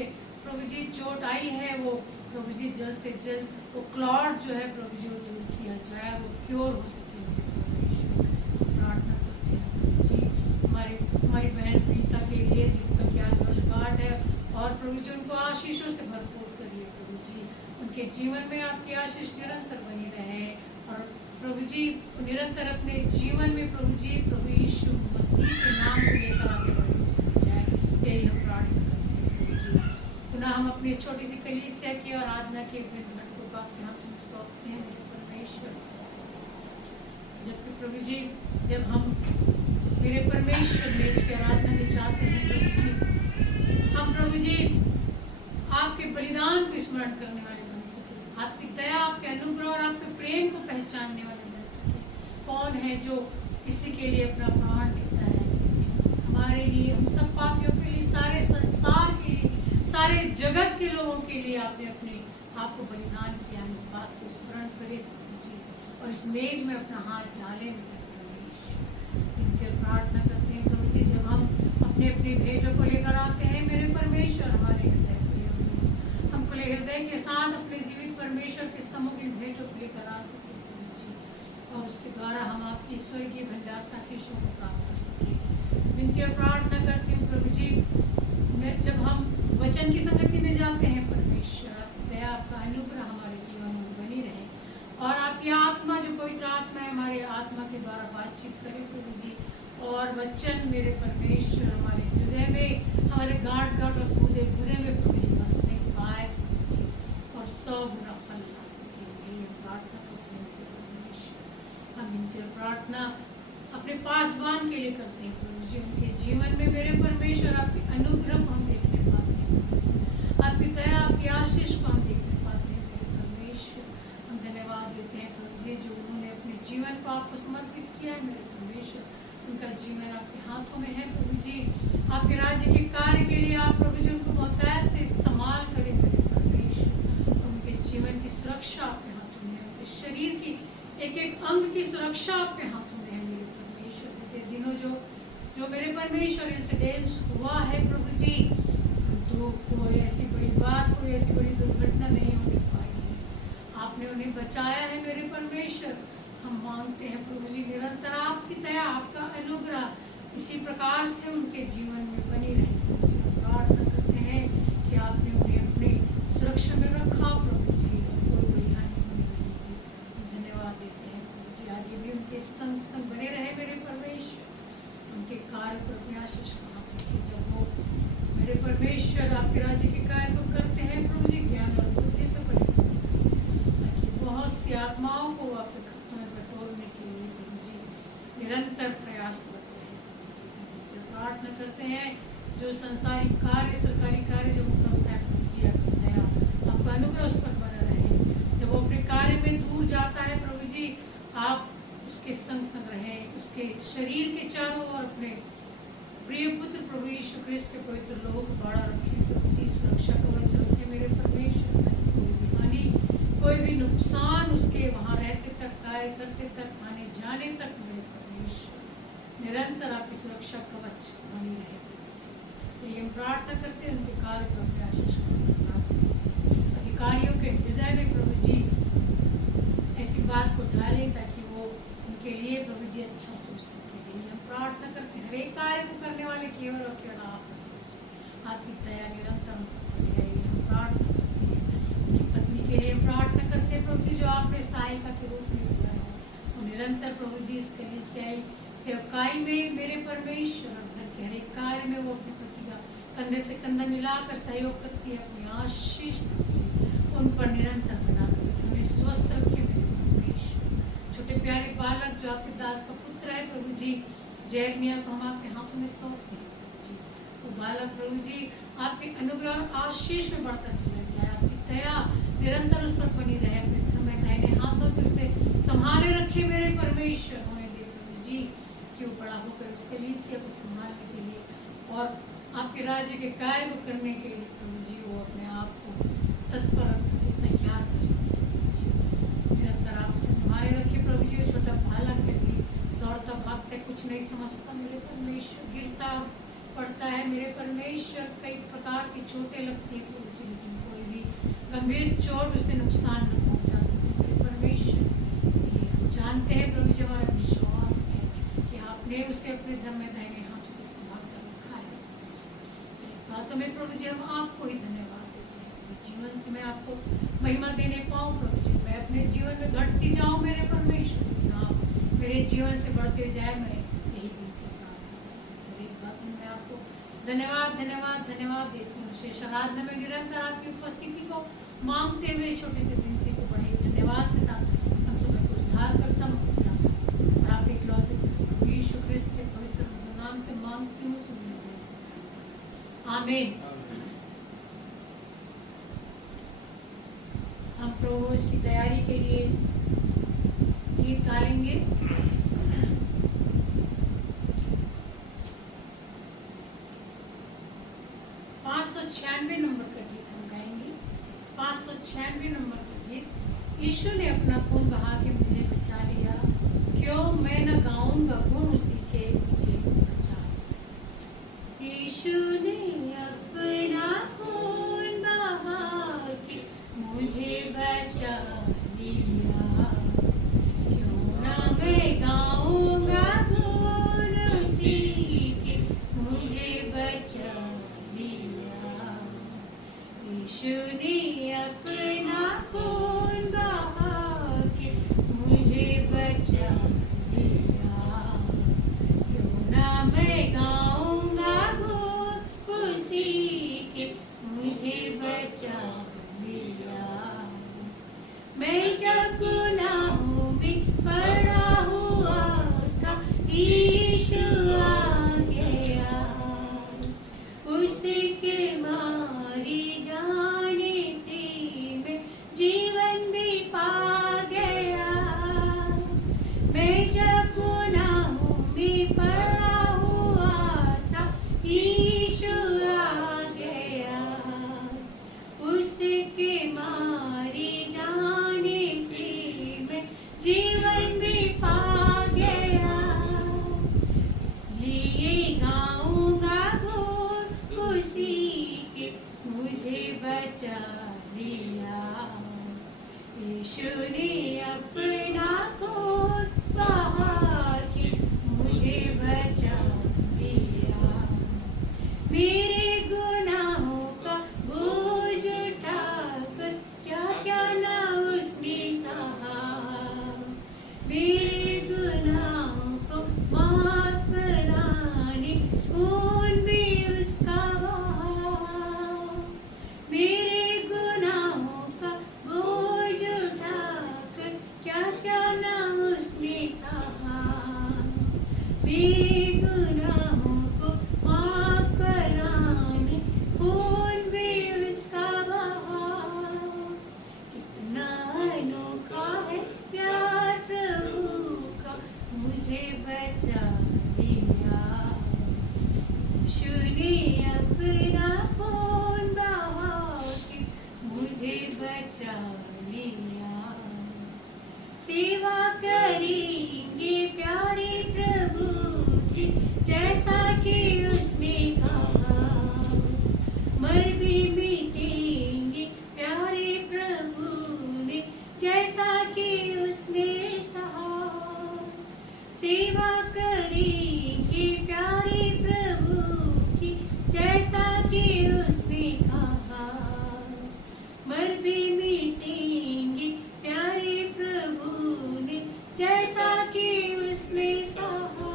प्रभु जी चोट आई है वो प्रभु जी जल्द से जल्द वो क्लॉट जो है प्रभु जी वो दूर किया जाए, वो क्योर हो सके। प्रार्थना करते हैं प्रभु जी हमारी बहन प्रीता के लिए जिनका कि आज वर्षगांठ है, और प्रभु जी उनको आशीषों से भरपूर करिए प्रभु जी। उनके जीवन में आपकी आशीष निरंतर बनी रहे, और प्रभु जी निरंतर अपने जीवन में प्रभु जी प्रभु यीशु मसीह के नाम को लेकर आगे बढ़ते जाए, यही हम प्रार्थना करते हैं प्रभु जी। पुनः हम अपनी छोटी सी कलीसिया की आराधना के घंटों का आपके हाथों में सौंपते हैं मेरे परमेश्वर। जबकि प्रभु जी जब हम मेरे परमेश्वर मेज की आराधना में जाते हैं प्रभु जी, हम प्रभु जी आपके बलिदान को स्मरण करने वाले बन सके, आपकी दया, आपके अनुग्रह और आपके प्रेम को पहचानने वाले बन सके। कौन है जो किसी के लिए अपना प्राण देता है? हमारे लिए, हम सब पापियों के लिए, सारे संसार के लिए, सारे जगत के लोगों के लिए आपने अपने आप को बलिदान किया। हम इस बात को स्मरण करें प्रभु जी, और इस मेज में अपना हाथ डालें मेरे परमेश्वर। इनके प्रार्थना करते हैं प्रभु जी, जब हम अपने अपने भेंटों को लेकर आते हैं मेरे परमेश्वर, हमारे हम खुले हृदय के साथ अपने जीवित परमेश्वर के सम्मुख इन भेंटों को लेकर आ सके प्रभु जी, और उसके द्वारा हम आपकी स्वर्गीय भंडार से आशीषों को प्राप्त कर सके। विनती और प्रार्थना करती हूँ प्रभु जी, जब हम वचन की संगति में जाते हैं परमेश्वर, आपकी दया, आपका अनुग्रह हमारे जीवन में बनी रहे, और आपकी आत्मा जो पवित्र आत्मा है हमारी आत्मा के द्वारा बातचीत करे प्रभु जी, और वचन मेरे परमेश्वर हमारे हृदय में, हमारे गांठ गांठ और गुदे गुदे में प्रभु जी बसने पाए प्रभु जी, और 100 गुना फल ला सके। यही हम प्रार्थना करते हैं परमेश्वर। हम इनकी प्रार्थना अपने पासवान के लिए करते हैं प्रभु जी, उनके जीवन में मेरे परमेश्वर आपके अनुग्रह को हम देखने पाते हैं प्रभु जी, आपकी दया, आपकी आशीष को हम देखने पाते हैं मेरे परमेश्वर। हम धन्यवाद देते हैं प्रभु जी, जो उन्होंने अपने जीवन को आपको समर्पित किया है मेरे परमेश्वर। उनका जीवन आपके हाथों में है प्रभु जी, आपके राज्य के कार्य के लिए आप प्रभु जी उनको बहुतायत से इस्तेमाल करें मेरे परमेश्वर। उनके जीवन की सुरक्षा आपके हाथों में है, उनके शरीर की एक एक अंग की सुरक्षा आपके हाथों में है मेरे परमेश्वर। बीते दिनों जो मेरे परमेश्वर इंसिडेंस हुआ है प्रभु जी, तो कोई ऐसी बड़ी बात, कोई ऐसी बड़ी दुर्घटना नहीं होने पाई है, आपने उन्हें बचाया है मेरे परमेश्वर। हम मांगते हैं प्रभु जी निरंतर आपकी दया, आपका अनुग्रह इसी प्रकार से उनके जीवन में बनी रहे। प्रार्थना करते हैं कि आपने उन्हें अपने सुरक्षा में रखा प्रभु जी, कोई बड़ी हानि होने नहीं दी। धन्यवाद देते हैं प्रभु जी, आगे भी उनके संग संग बने रहे मेरे परमेश्वर। उनके कार्य पर अपनी आशीष का हाथ रखिए, जब वो मेरे परमेश्वर आपके राज्य के कार्य को करते हैं प्रभु जी, ज्ञान और बुद्धि से परिपूर्ण, ताकि बहुत सी आत्माओं को आपके बटोरने के लिए प्रभु जी निरंतर प्रयासरत रहे। जो प्रार्थना करते हैं, जो संसारिक कार्य, सरकारी कार्य जो वो करता है प्रभु जी, आपकी दया, आपका अनुग्रह उस पर बना रहे। जब वो अपने कार्य में दूर जाता है प्रभु जी, आप उसके संग संग रहे, उसके शरीर के चारों ओर अपने प्रिय पुत्र प्रभु यीशु ख्रिस्त के पवित्र लोगों को बाड़ा रखे प्रभु जी, सुरक्षा कवच रखे मेरे परमेश्वर। कोई भी हानि, कोई भी नुकसान उसके वहां रहते तक, कार्य करते तक, आने जाने तक मेरे परमेश्वर निरंतर आपकी सुरक्षा कवच बनी रहे। ये हम प्रार्थना करते हैं, उनके कार्य पर अपने आशीष को अधिकारियों के हृदय में प्रभु जी ऐसी बात को डालें ताकि वो उनके लिए प्रभु जी अच्छा सोच सके। हम प्रार्थना करते हैं, हर एक कार्य को करने वाले केवल और केवल आप हैं, आपकी दया निरंतर बनी रहे। हम प्रार्थना करते हैं उनकी पत्नी के लिए, हम प्रार्थना करते हैं प्रभु जी, जो आपने सहायिका के रूप में दिया है, वो निरंतर प्रभु जी इसके लिए सेवकाई में मेरे परमेश्वर, घर के हर एक कार्य में वो अपने पति का कंधे से कंधा मिलाकर सहयोग करती है। अपनी आशीष उन पर निरंतर बनाकर उन्हें स्वस्थ रखे मेरे परमेश्वर। छोटे प्यारे बालक जो आपके दास का पुत्र है प्रभु जी, जयरमिया को हम आपके हाथों में सौंपते हैं प्रभु जी। वो बालक प्रभु जी आपके अनुग्रह आशीष में बढ़ता चला जाए, आपकी दया निरंतर उस पर बनी रहे, अपने समय दाहिने हाथों से उसे संभाले रखे मेरे परमेश्वर। होने दे प्रभु जी कि वो बड़ा होकर इसके लिए को संभालने के लिए और आपके राज्य के कार्य को करने के लिए प्रभु जी वो अपने आप को तत्पर रख सके, तैयार कर सके प्रभु जी। निरंतर आप उसे संभाले रखे प्रभु जी। छोटा बालक है भी दौड़ता भागता कुछ नहीं समझता मेरे परमेश्वर, गिरता पड़ता है मेरे परमेश्वर, कई प्रकार की चोटें लगती हैं प्रभु जी, लेकिन कोई भी गंभीर चोट उसे नुकसान न पहुंचा सके मेरे परमेश्वर। ये हम जानते हैं प्रभु जी, हमारा विश्वास है कि आपने उसे अपने धर्म में दाहिने हाथों से संभाल कर रखा है। बातों में प्रभु जी हम आपको ही धन्यवाद देते हैं। जीवन से मैं आपको महिमा देने पाऊँ प्रभु जी, मैं अपने जीवन में घटती जाऊँ मेरे परमेश्वर, लेकिन आप मेरे जीवन से बढ़ते जाए, मैं यही विनती प्रार्थना मेरी बातों में आपको धन्यवाद धन्यवाद धन्यवाद देती हूँ। शेष आराधना में निरंतर आपकी उपस्थिति को मांगते हुए छोटे से विनती को बड़े धन्यवाद के साथ हम समय को उद्धार करता हूँ और आप इकलौते पुत्र यीशु क्रिस्त के पवित्र नाम से मांगती हूँ, सुनिए आमीन। हम प्रभु की तैयारी के लिए गीत गाएंगे। 596 नंबर का गीत हम गाएंगे। 596 नंबर का गीत। यीशु ने अपना खून बहा के मुझे बचा लिया, क्यों मैं न गाऊंगा गुण उसी के मुझे बचा लिया। यीशु ने अपना खून बहा के मुझे बचा लिया, क्यों न मैं गाऊंगा गुण उसी के मुझे बचा लिया। यीशु ने अपना खून बहा के मुझे बचा लिया, क्यों न मैं गाऊंगा गुण उसी के मुझे बचा लिया। मैं जब गुनाहों में पड़ा हुआ था, यीशु आ गया, उसके मारे जाने से मैं जीवन भी पा गया। मैं जब गुनाहों में पड़ा हुआ था, यीशु आ गया, उसके मारे जाने से मैं जीवन भी पा गया। इसलिए गाऊंगा गुण उसी के मुझे बचा लिया। यीशु ने अपना खून बहा के मुझे बचा लिया। मेरे गुनाहों का बोझ उठाकर क्या क्या ना उसने सहा, मेरे गुनाहों को माफ कराने खून भी उसका बहा। मेरे गुनाहों का बोझ उठाकर क्या क्या ना उसने सहा, मेरे गुनाहों को माफ कराने खून भी उसका बहा। कितना अनोखा है प्यार प्रभु का, मुझे बचा लिया। यीशु ने अपना खून बहा के मुझे बचा लिया। सेवा करेंगे प्यारे प्रभु की, जैसा कि उसने कहा, मर भी मिटेंगे प्यारे प्रभु ने, जैसा कि उसने सहा। सेवा करेंगे प्यारे प्रभु की, जैसा कि उसने कहा, मर भी मिटेंगे प्यारे प्रभु ने, जैसा कि उसने सहा।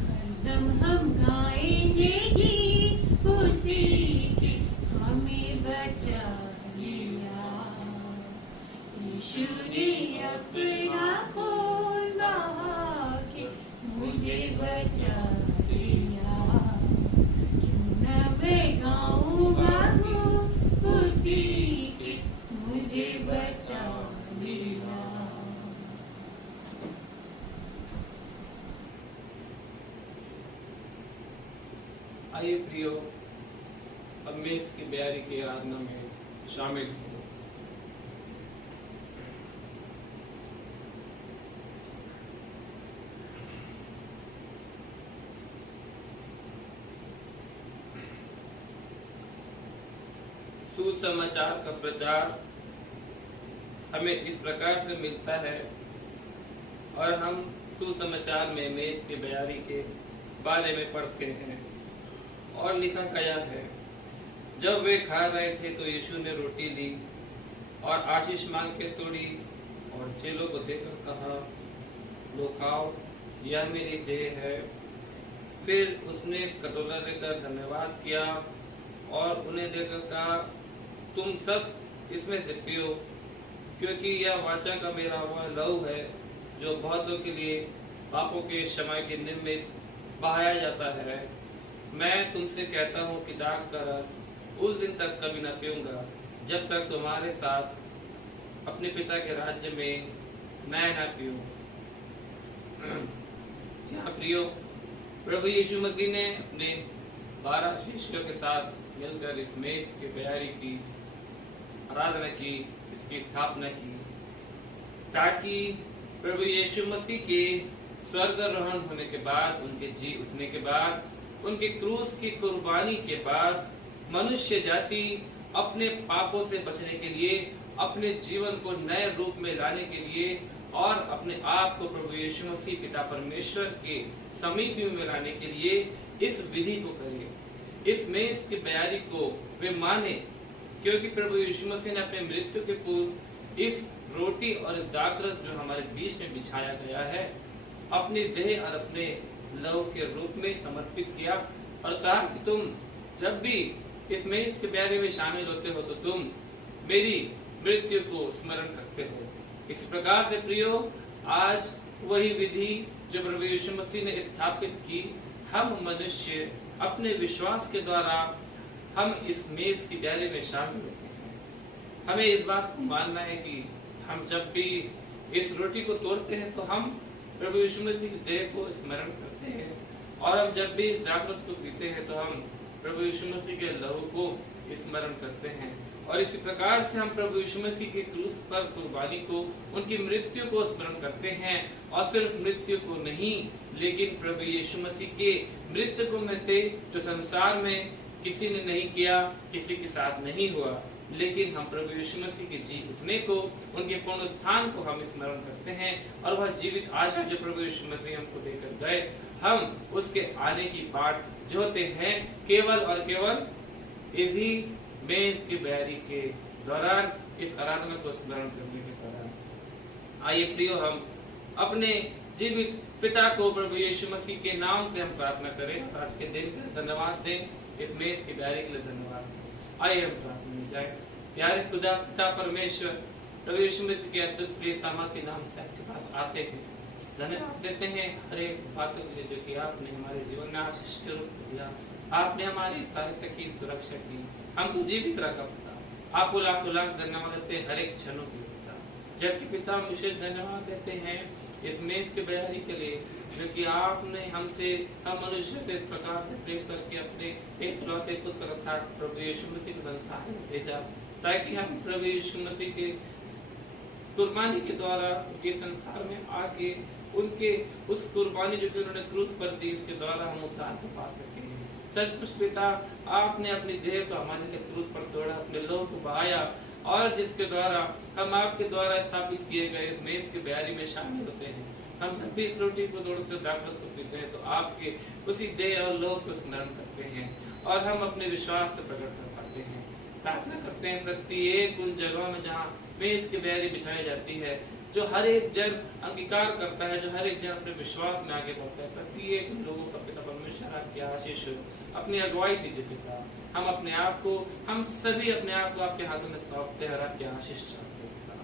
हरदम हम गाएंगे गीत उसी के, हमें बचा लिया। यीशु ने अपना खून बहा के मुझे बचा लिया, क्यों न मैं गाऊंगा गुण उसी के मुझे बचा लिया। आइए प्रियो, अब मैं इसकी बयारी की आराधना में शामिल हूँ। सुसमाचार का प्रचार हमें इस प्रकार से मिलता है और हम सुसमाचार में मेज की बयारी के बारे में पढ़ते हैं और लिखा गया है, जब वे खा रहे थे तो यीशु ने रोटी ली और आशीष मांग के तोड़ी और चेलों को देकर कहा, लो खाओ, यह मेरी देह है। फिर उसने कटोरा लेकर धन्यवाद किया और उन्हें देकर कहा, तुम सब इसमें से पियो, क्योंकि यह वाचा का मेरा वह लहू है जो बहुतों के लिए पापों के क्षमा के निमित्त बहाया जाता है। मैं तुमसे कहता हूँ कि दाख का रस उस दिन तक कभी न पीऊंगा जब तक तुम्हारे साथ अपने पिता के राज्य में नया न पीऊं। जहाँ प्रियो, प्रभु यीशु मसीह ने अपने 12 शिष्यों के साथ मिलकर इस मेज की तैयारी की, आराधना की, इसकी स्थापना की, ताकि प्रभु यीशु मसीह के स्वर्गारोहण होने के बाद, उनके जी उठने के बाद, उनके क्रूस की कुर्बानी के बाद मनुष्य जाति अपने पापों से बचने के लिए, अपने जीवन को नए रूप में लाने के लिए और अपने आप को प्रभु यीशु मसीह पिता परमेश्वर के समीप में लाने के लिए इस विधि को करें, इस मेज की तैयारी को वे माने, क्योंकि प्रभु यीशु मसीह ने अपने मृत्यु के पूर्व इस रोटी और इस दाखरस जो हमारे बीच में बिछाया गया है, अपनी देह और अपने लहू के रूप में समर्पित किया और कहा कि तुम जब भी इस मेज के तैयारी में शामिल होते हो तो तुम मेरी मृत्यु को स्मरण करते हो। इस प्रकार से प्रियो, आज वही विधि जो प्रभु यीशु मसीह ने स्थापित की, हम मनुष्य अपने विश्वास के द्वारा हम इस मेज की तैयारी में शामिल होते हैं। हमें इस बात को मानना है कि हम जब भी इस रोटी को तोड़ते हैं तो हम प्रभु यीशु मसीह की देह को स्मरण करते हैं और हम जब भी इस दाखरस को पीते हैं तो हम प्रभु यीशु मसीह के लहू को स्मरण करते हैं। और इसी प्रकार से हम प्रभु यीशु मसीह के क्रूस पर कुर्बानी को, उनकी मृत्यु को स्मरण करते हैं और सिर्फ मृत्यु को नहीं, लेकिन प्रभु यीशु मसीह के मृतकों में से जो संसार में किसी ने नहीं किया, किसी के साथ नहीं हुआ, लेकिन हम प्रभु यीशु मसीह के जी उठने को, उनके पुनरुत्थान को हम स्मरण करते हैं और वह जीवित आशा जो प्रभु यीशु मसीह हमको देकर गए, हम उसके आने की बाट जोते हैं केवल और केवल इसी मेज की तैयारी के दौरान, इस आराधना को स्मरण करने के दौरान। आइए प्रियो, हम अपने जीवित पिता को प्रभु यीशु मसीह के नाम से हम प्रार्थना करें और आज के दिन का धन्यवाद दें, इस मेज की तैयारी के लिए धन्यवाद दें। आइए हम प्रार्थना में जाए। प्यारे खुदा पिता परमेश्वर, प्रभु यीशु मसीह के अद्भुत प्रिय सामर्थ्य नाम से आपके पास आते हैं, धन्यवाद देते हैं हर एक बातों के लिए जो कि आपने हमारे जीवन में आशीष के रूप में दिया। आपने हमारी सहायता की, सुरक्षा की, हमको जीवित रखा पिता। आपको लाखों लाख धन्यवाद देते हैं हर एक क्षणों के लिए पिता। जबकि पिता हम विशेष धन्यवाद देते हैं इस मेज की तैयारी के लिए, जो कि आपने हमसे, हम मनुष्य से इस प्रकार से प्रेम करके अपने एकलौते पुत्र अर्थात प्रभु यीशु मसीह को संसार में भेजा, ताकि हम प्रभु यीशु मसीह के कुर्बानी के द्वारा उनके संसार में आके उनके उस कुर्बानी जो कि उन्होंने क्रूस पर दी, उसके द्वारा हम उद्धार को पा सके। सचमुच पिता, आपने अपनी देह को हमारे लिए क्रूस पर तोड़ा, अपने लोगों को बहाया और जिसके द्वारा हम आपके द्वारा स्थापित किए गए इस मेज की तैयारी में शामिल होते हैं। हम जब भी इस रोटी को तोड़ते, दाखरस को पीते हैं तो आपके उसी देह और लोग को स्मरण करते हैं और हम अपने विश्वास को प्रकट कर पाते हैं। प्रार्थना करते हैं प्रत्येक उन जगहों में जहाँ मेज की तैयारी बिछाई जाती है, जो हर एक जन अंगीकार करता है, जो हर एक जन अपने विश्वास में आगे बढ़ता है, प्रत्येक लोगों का पिता परमेश्वर आपकी आशीष अपनी अगुवाई दीजिए पिता। हम अपने आप को, हम सभी अपने आप को आपके हाथों में सौंपते हैं और आपकी आशीष चाहते हैं पिता।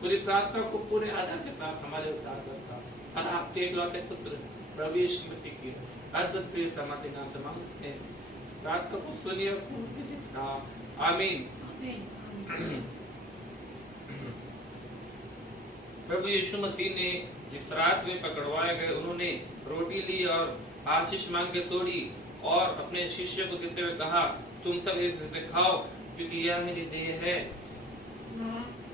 पूरी प्रार्थना को पूरे आदर के साथ हमारे उद्धार करता और आपके एकलौते पुत्र प्रभु यीशु मसीह की अद्भुत प्रिय समाधि नाम से मांगते हैं। इस प्रार्थना को सुनिए और पूर्ण कीजिए पिता। आमीन। प्रभु यीशु मसीह ने जिस रात वे पकड़वाए गए, उन्होंने रोटी ली और आशीष मांग के तोड़ी और अपने शिष्य को देते हुए कहा, तुम सब इसे खाओ, क्योंकि यह मेरी देह है।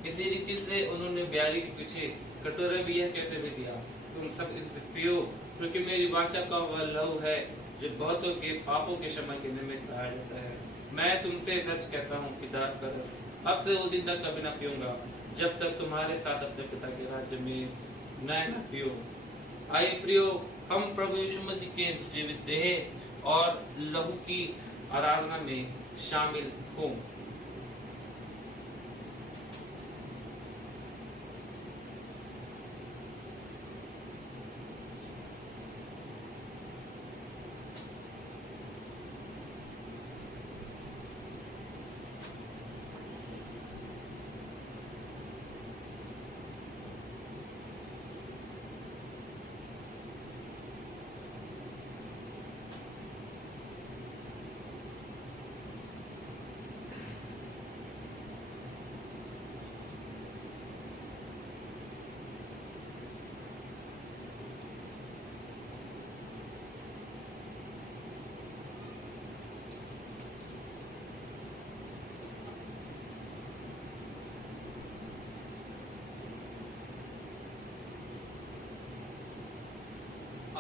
इसी रीति से उन्होंने ब्यारी के पीछे कटोरे भी यह कहते हुए दिया, तुम सब इसे पियो, क्योंकि मेरी वाचा का वह लहू है जो बहुतों के पापों के क्षमा के निमित्त लाया जाता है। मैं तुमसे सच कहता हूँ कि दाख का रस अब से वो दिन तक कभी न पीऊंगा, जब तक तुम्हारे साथ अपने पिता के राज्य में नया न पियो। आइए प्रियो, हम प्रभु यीशु मसीह के जीवित देह और लहू की आराधना में शामिल हों।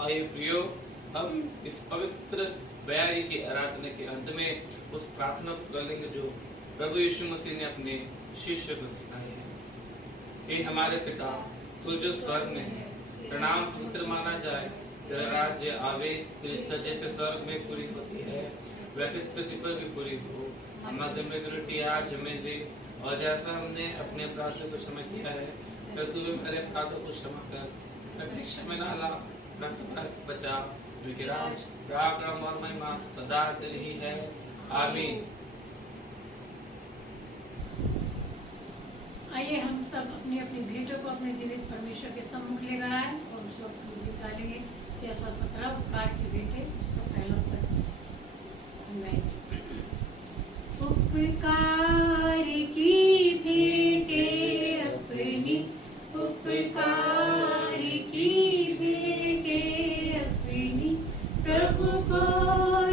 आइए प्रियो, हम इस पवित्र बयारी की आराधना के अंत में उस प्रार्थना को कर लेंगे जो प्रभु यीशु मसीह ने अपने शिष्य को सिखाई है। हे हमारे पिता, तू जो स्वर्ग में है, प्रणाम पवित्र माना जाए, तेरा राज्य आवे, तेरी इच्छा जैसे स्वर्ग में पूरी होती है वैसे इस पृथ्वी पर भी पूरी हो। हमारे में रोटी आज हमें दे, और जैसा हमने अपने अपराधों को क्षमा किया है, फिर तू भी मेरे अपराधों को क्षमा कर, परीक्षा में ना ला, बचा, क्योंकि राज, पराक्रम और महिमा सदा तेरी ही है। आमीन। आइए हम सब अपनी अपनी भेंटों को अपने जीवित परमेश्वर के सम्मुख लेकर आए और उस वक्त हम गीत गाएंगे 617 उपकार की भेंटे, उसका पहला पद। उपकार की भेंटे अपनी, उपकार की भेंटे अपनी प्रभु को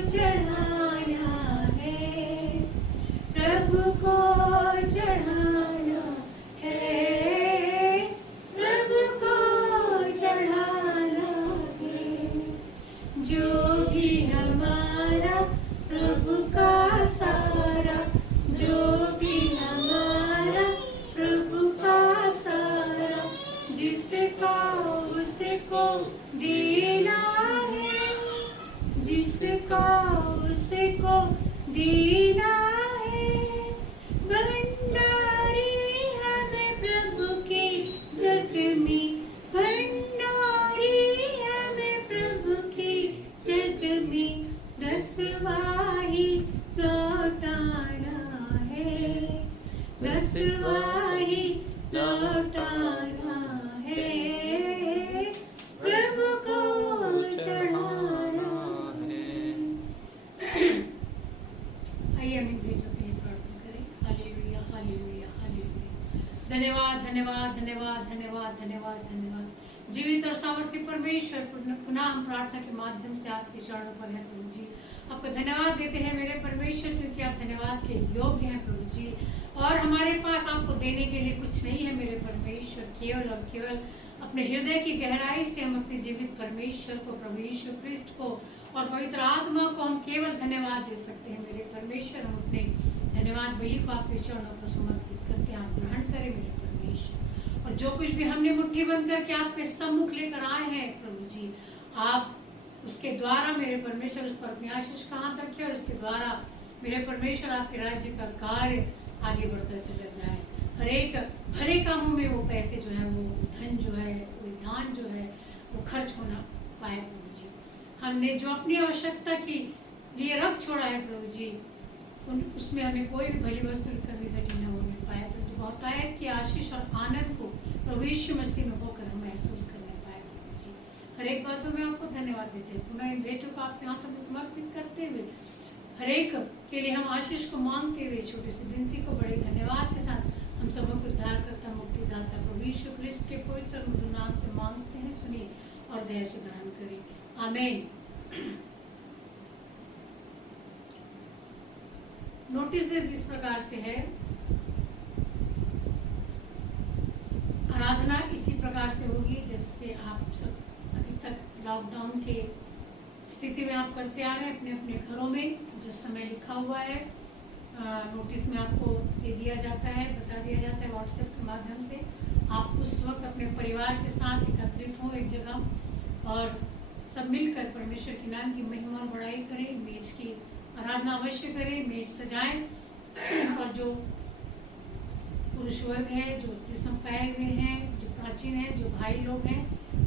चढ़ाना है, प्रभु को चढ़ाना है, प्रभु को चढ़ाना है। जो भी हमारा प्रभु का सारा, जो भी हमारा प्रभु का सारा, जिसका उसको देना है, जिसका उसको देना है। भंडारी हमें प्रभु के जग में, भंडारी हमें प्रभु के जग में 10वां ही लौटाना है, 10वां ही लौटाना है, प्रभु को चढ़ाना है। आइए हम इन भेंटों के लिए प्रार्थना करें। Hallelujah, hallelujah, hallelujah. धन्यवाद, धन्यवाद, धन्यवाद, धन्यवाद, धन्यवाद, धन्यवाद। जीवित और सामर्थ्य परमेश्वर, पुनः हम प्रार्थना के माध्यम से आपके चरणों पर हैं प्रभु जी। आपको धन्यवाद देते हैं मेरे परमेश्वर, क्योंकि आप धन्यवाद के योग्य हैं प्रभु जी। और हमारे पास आपको देने के लिए कुछ नहीं है मेरे परमेश्वर, केवल और केवल अपने हृदय की गहराई से हम अपने जीवित परमेश्वर को, प्रभु यीशु ख्रिस्ट को और पवित्र आत्मा को हम केवल धन्यवाद दे सकते हैं मेरे परमेश्वर। हम अपने धन्यवाद बलि को आपके चरणों पर समर्पित करते हैं, आप ग्रहण करें मेरे परमेश्वर। और जो कुछ भी हमने मुट्ठी बंद करके आपके सम्मुख लेकर आए हैं प्रभु जी, आप उसके द्वारा मेरे परमेश्वर उस पर अपनी आशीष का हाथ रखे और उसके द्वारा मेरे परमेश्वर आपके राज्य का कार्य आगे बढ़ता चला जाए। हर एक भले कामों में वो पैसे जो है, वो धन जो है, वो दान जो है, वो खर्च होना पाए प्रभु जी। हमने जो अपनी आवश्यकता की लिए रख छोड़ा है प्रभु जी, उसमें हमें कोई भी भली वस्तु की कमी घटी न होने पाए, परंतु बहुतायत की आशीष और आनंद को प्रभु यीशु मसीह में होकर हम महसूस करने पाए प्रभु जी। हर एक बातों में आपको धन्यवाद देते हैं। पुनः इन भेंटों को आपके हाथों में समर्पित करते हुए, हर एक के लिए हम आशीष को मांगते हुए, छोटी सी विनती को बड़े धन्यवाद के साथ हम सबों को उद्धार करता, मुक्तिदाता प्रभु यीशु ख्रिस्ट के पवित्र मधुर नाम से मांगते हैं, सुनिए और दया से ग्रहण करें। आमीन। नोटिस इस प्रकार से है, आराधना इसी प्रकार से होगी जैसे आप सब अभी तक लॉकडाउन के स्थिति में आप करते आ रहे हैं अपने अपने घरों में। जो समय लिखा हुआ है नोटिस में आपको दे दिया जाता है, बता दिया जाता है व्हाट्सएप के माध्यम से। आप उस वक्त अपने परिवार के साथ एकत्रित हो एक जगह और सब मिलकर परमेश्वर के नाम की महिमा और बड़ाई करें। मेज की आराधना अवश्य करें, मेज सजाएं और जो पुरुष वर्ग है, जो बपतिस्मा पाए हुए हैं, जो प्राचीन है, जो भाई लोग हैं,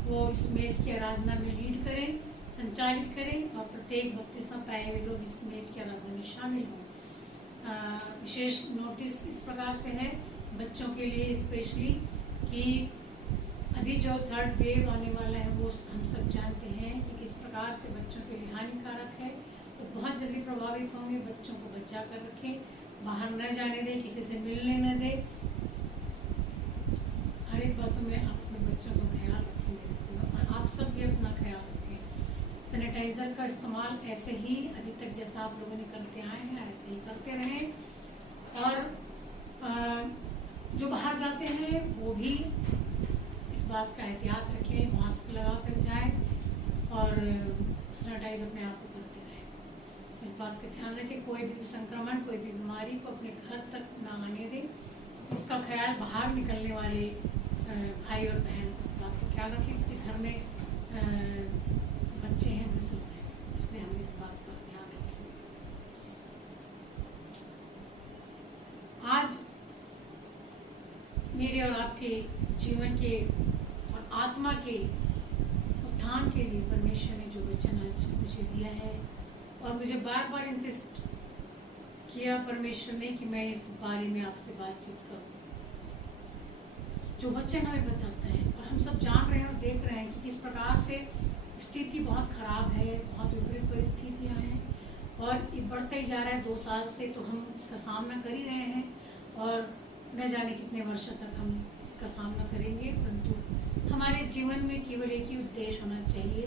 वो इस मेज की आराधना में लीड करें, संचालित करें और प्रत्येक बपतिस्मा पाए हुए लोग इस मेज की आराधना में शामिल हों। विशेष नोटिस इस प्रकार से है बच्चों के लिए स्पेशली कि अभी जो थर्ड वेव आने वाला है वो हम सब जानते हैं कि किस प्रकार से बच्चों के लिए हानिकारक है। तो बहुत जल्दी प्रभावित होंगे। बच्चों को बचा कर रखें, बाहर न जाने दें, किसी से मिलने न दें। हर एक बातों में अपने बच्चों को ख्याल रखें और आप सब भी अपना ख्याल रखें। सैनिटाइजर का इस्तेमाल ऐसे ही अभी तक जैसा आप लोगों ने करते आए हैं ऐसे ही करते रहें। और जो बाहर जाते हैं वो भी इस बात का एहतियात रखें, मास्क लगा कर जाए और सैनिटाइज अपने आप को करते रहें। इस बात का ध्यान रखें कोई भी संक्रमण, कोई भी बीमारी को अपने घर तक ना आने दें। इसका ख्याल बाहर निकलने वाले भाई और बहन इस बात का ख्याल रखें क्योंकि घर में बच्चे हैं, बुजुर्ग हैं, इसलिए हमें इस बात का ध्यान रखें। आज मेरे और आपके जीवन के और आत्मा के उत्थान के लिए परमेश्वर ने जो वचन आज मुझे दिया है और मुझे बार बार इंसिस्ट किया परमेश्वर ने कि मैं इस बारे में आपसे बातचीत करूं। जो वचन हमें बताता है और हम सब जान रहे हैं और देख रहे हैं कि किस प्रकार से स्थिति बहुत खराब है, बहुत विपरीत परिस्थितियां हैं और ये बढ़ता ही जा रहा है। 2 साल से तो हम इसका सामना कर ही रहे हैं और न जाने कितने वर्षों तक हम इसका सामना करेंगे। परंतु हमारे जीवन में केवल एक ही उद्देश्य होना चाहिए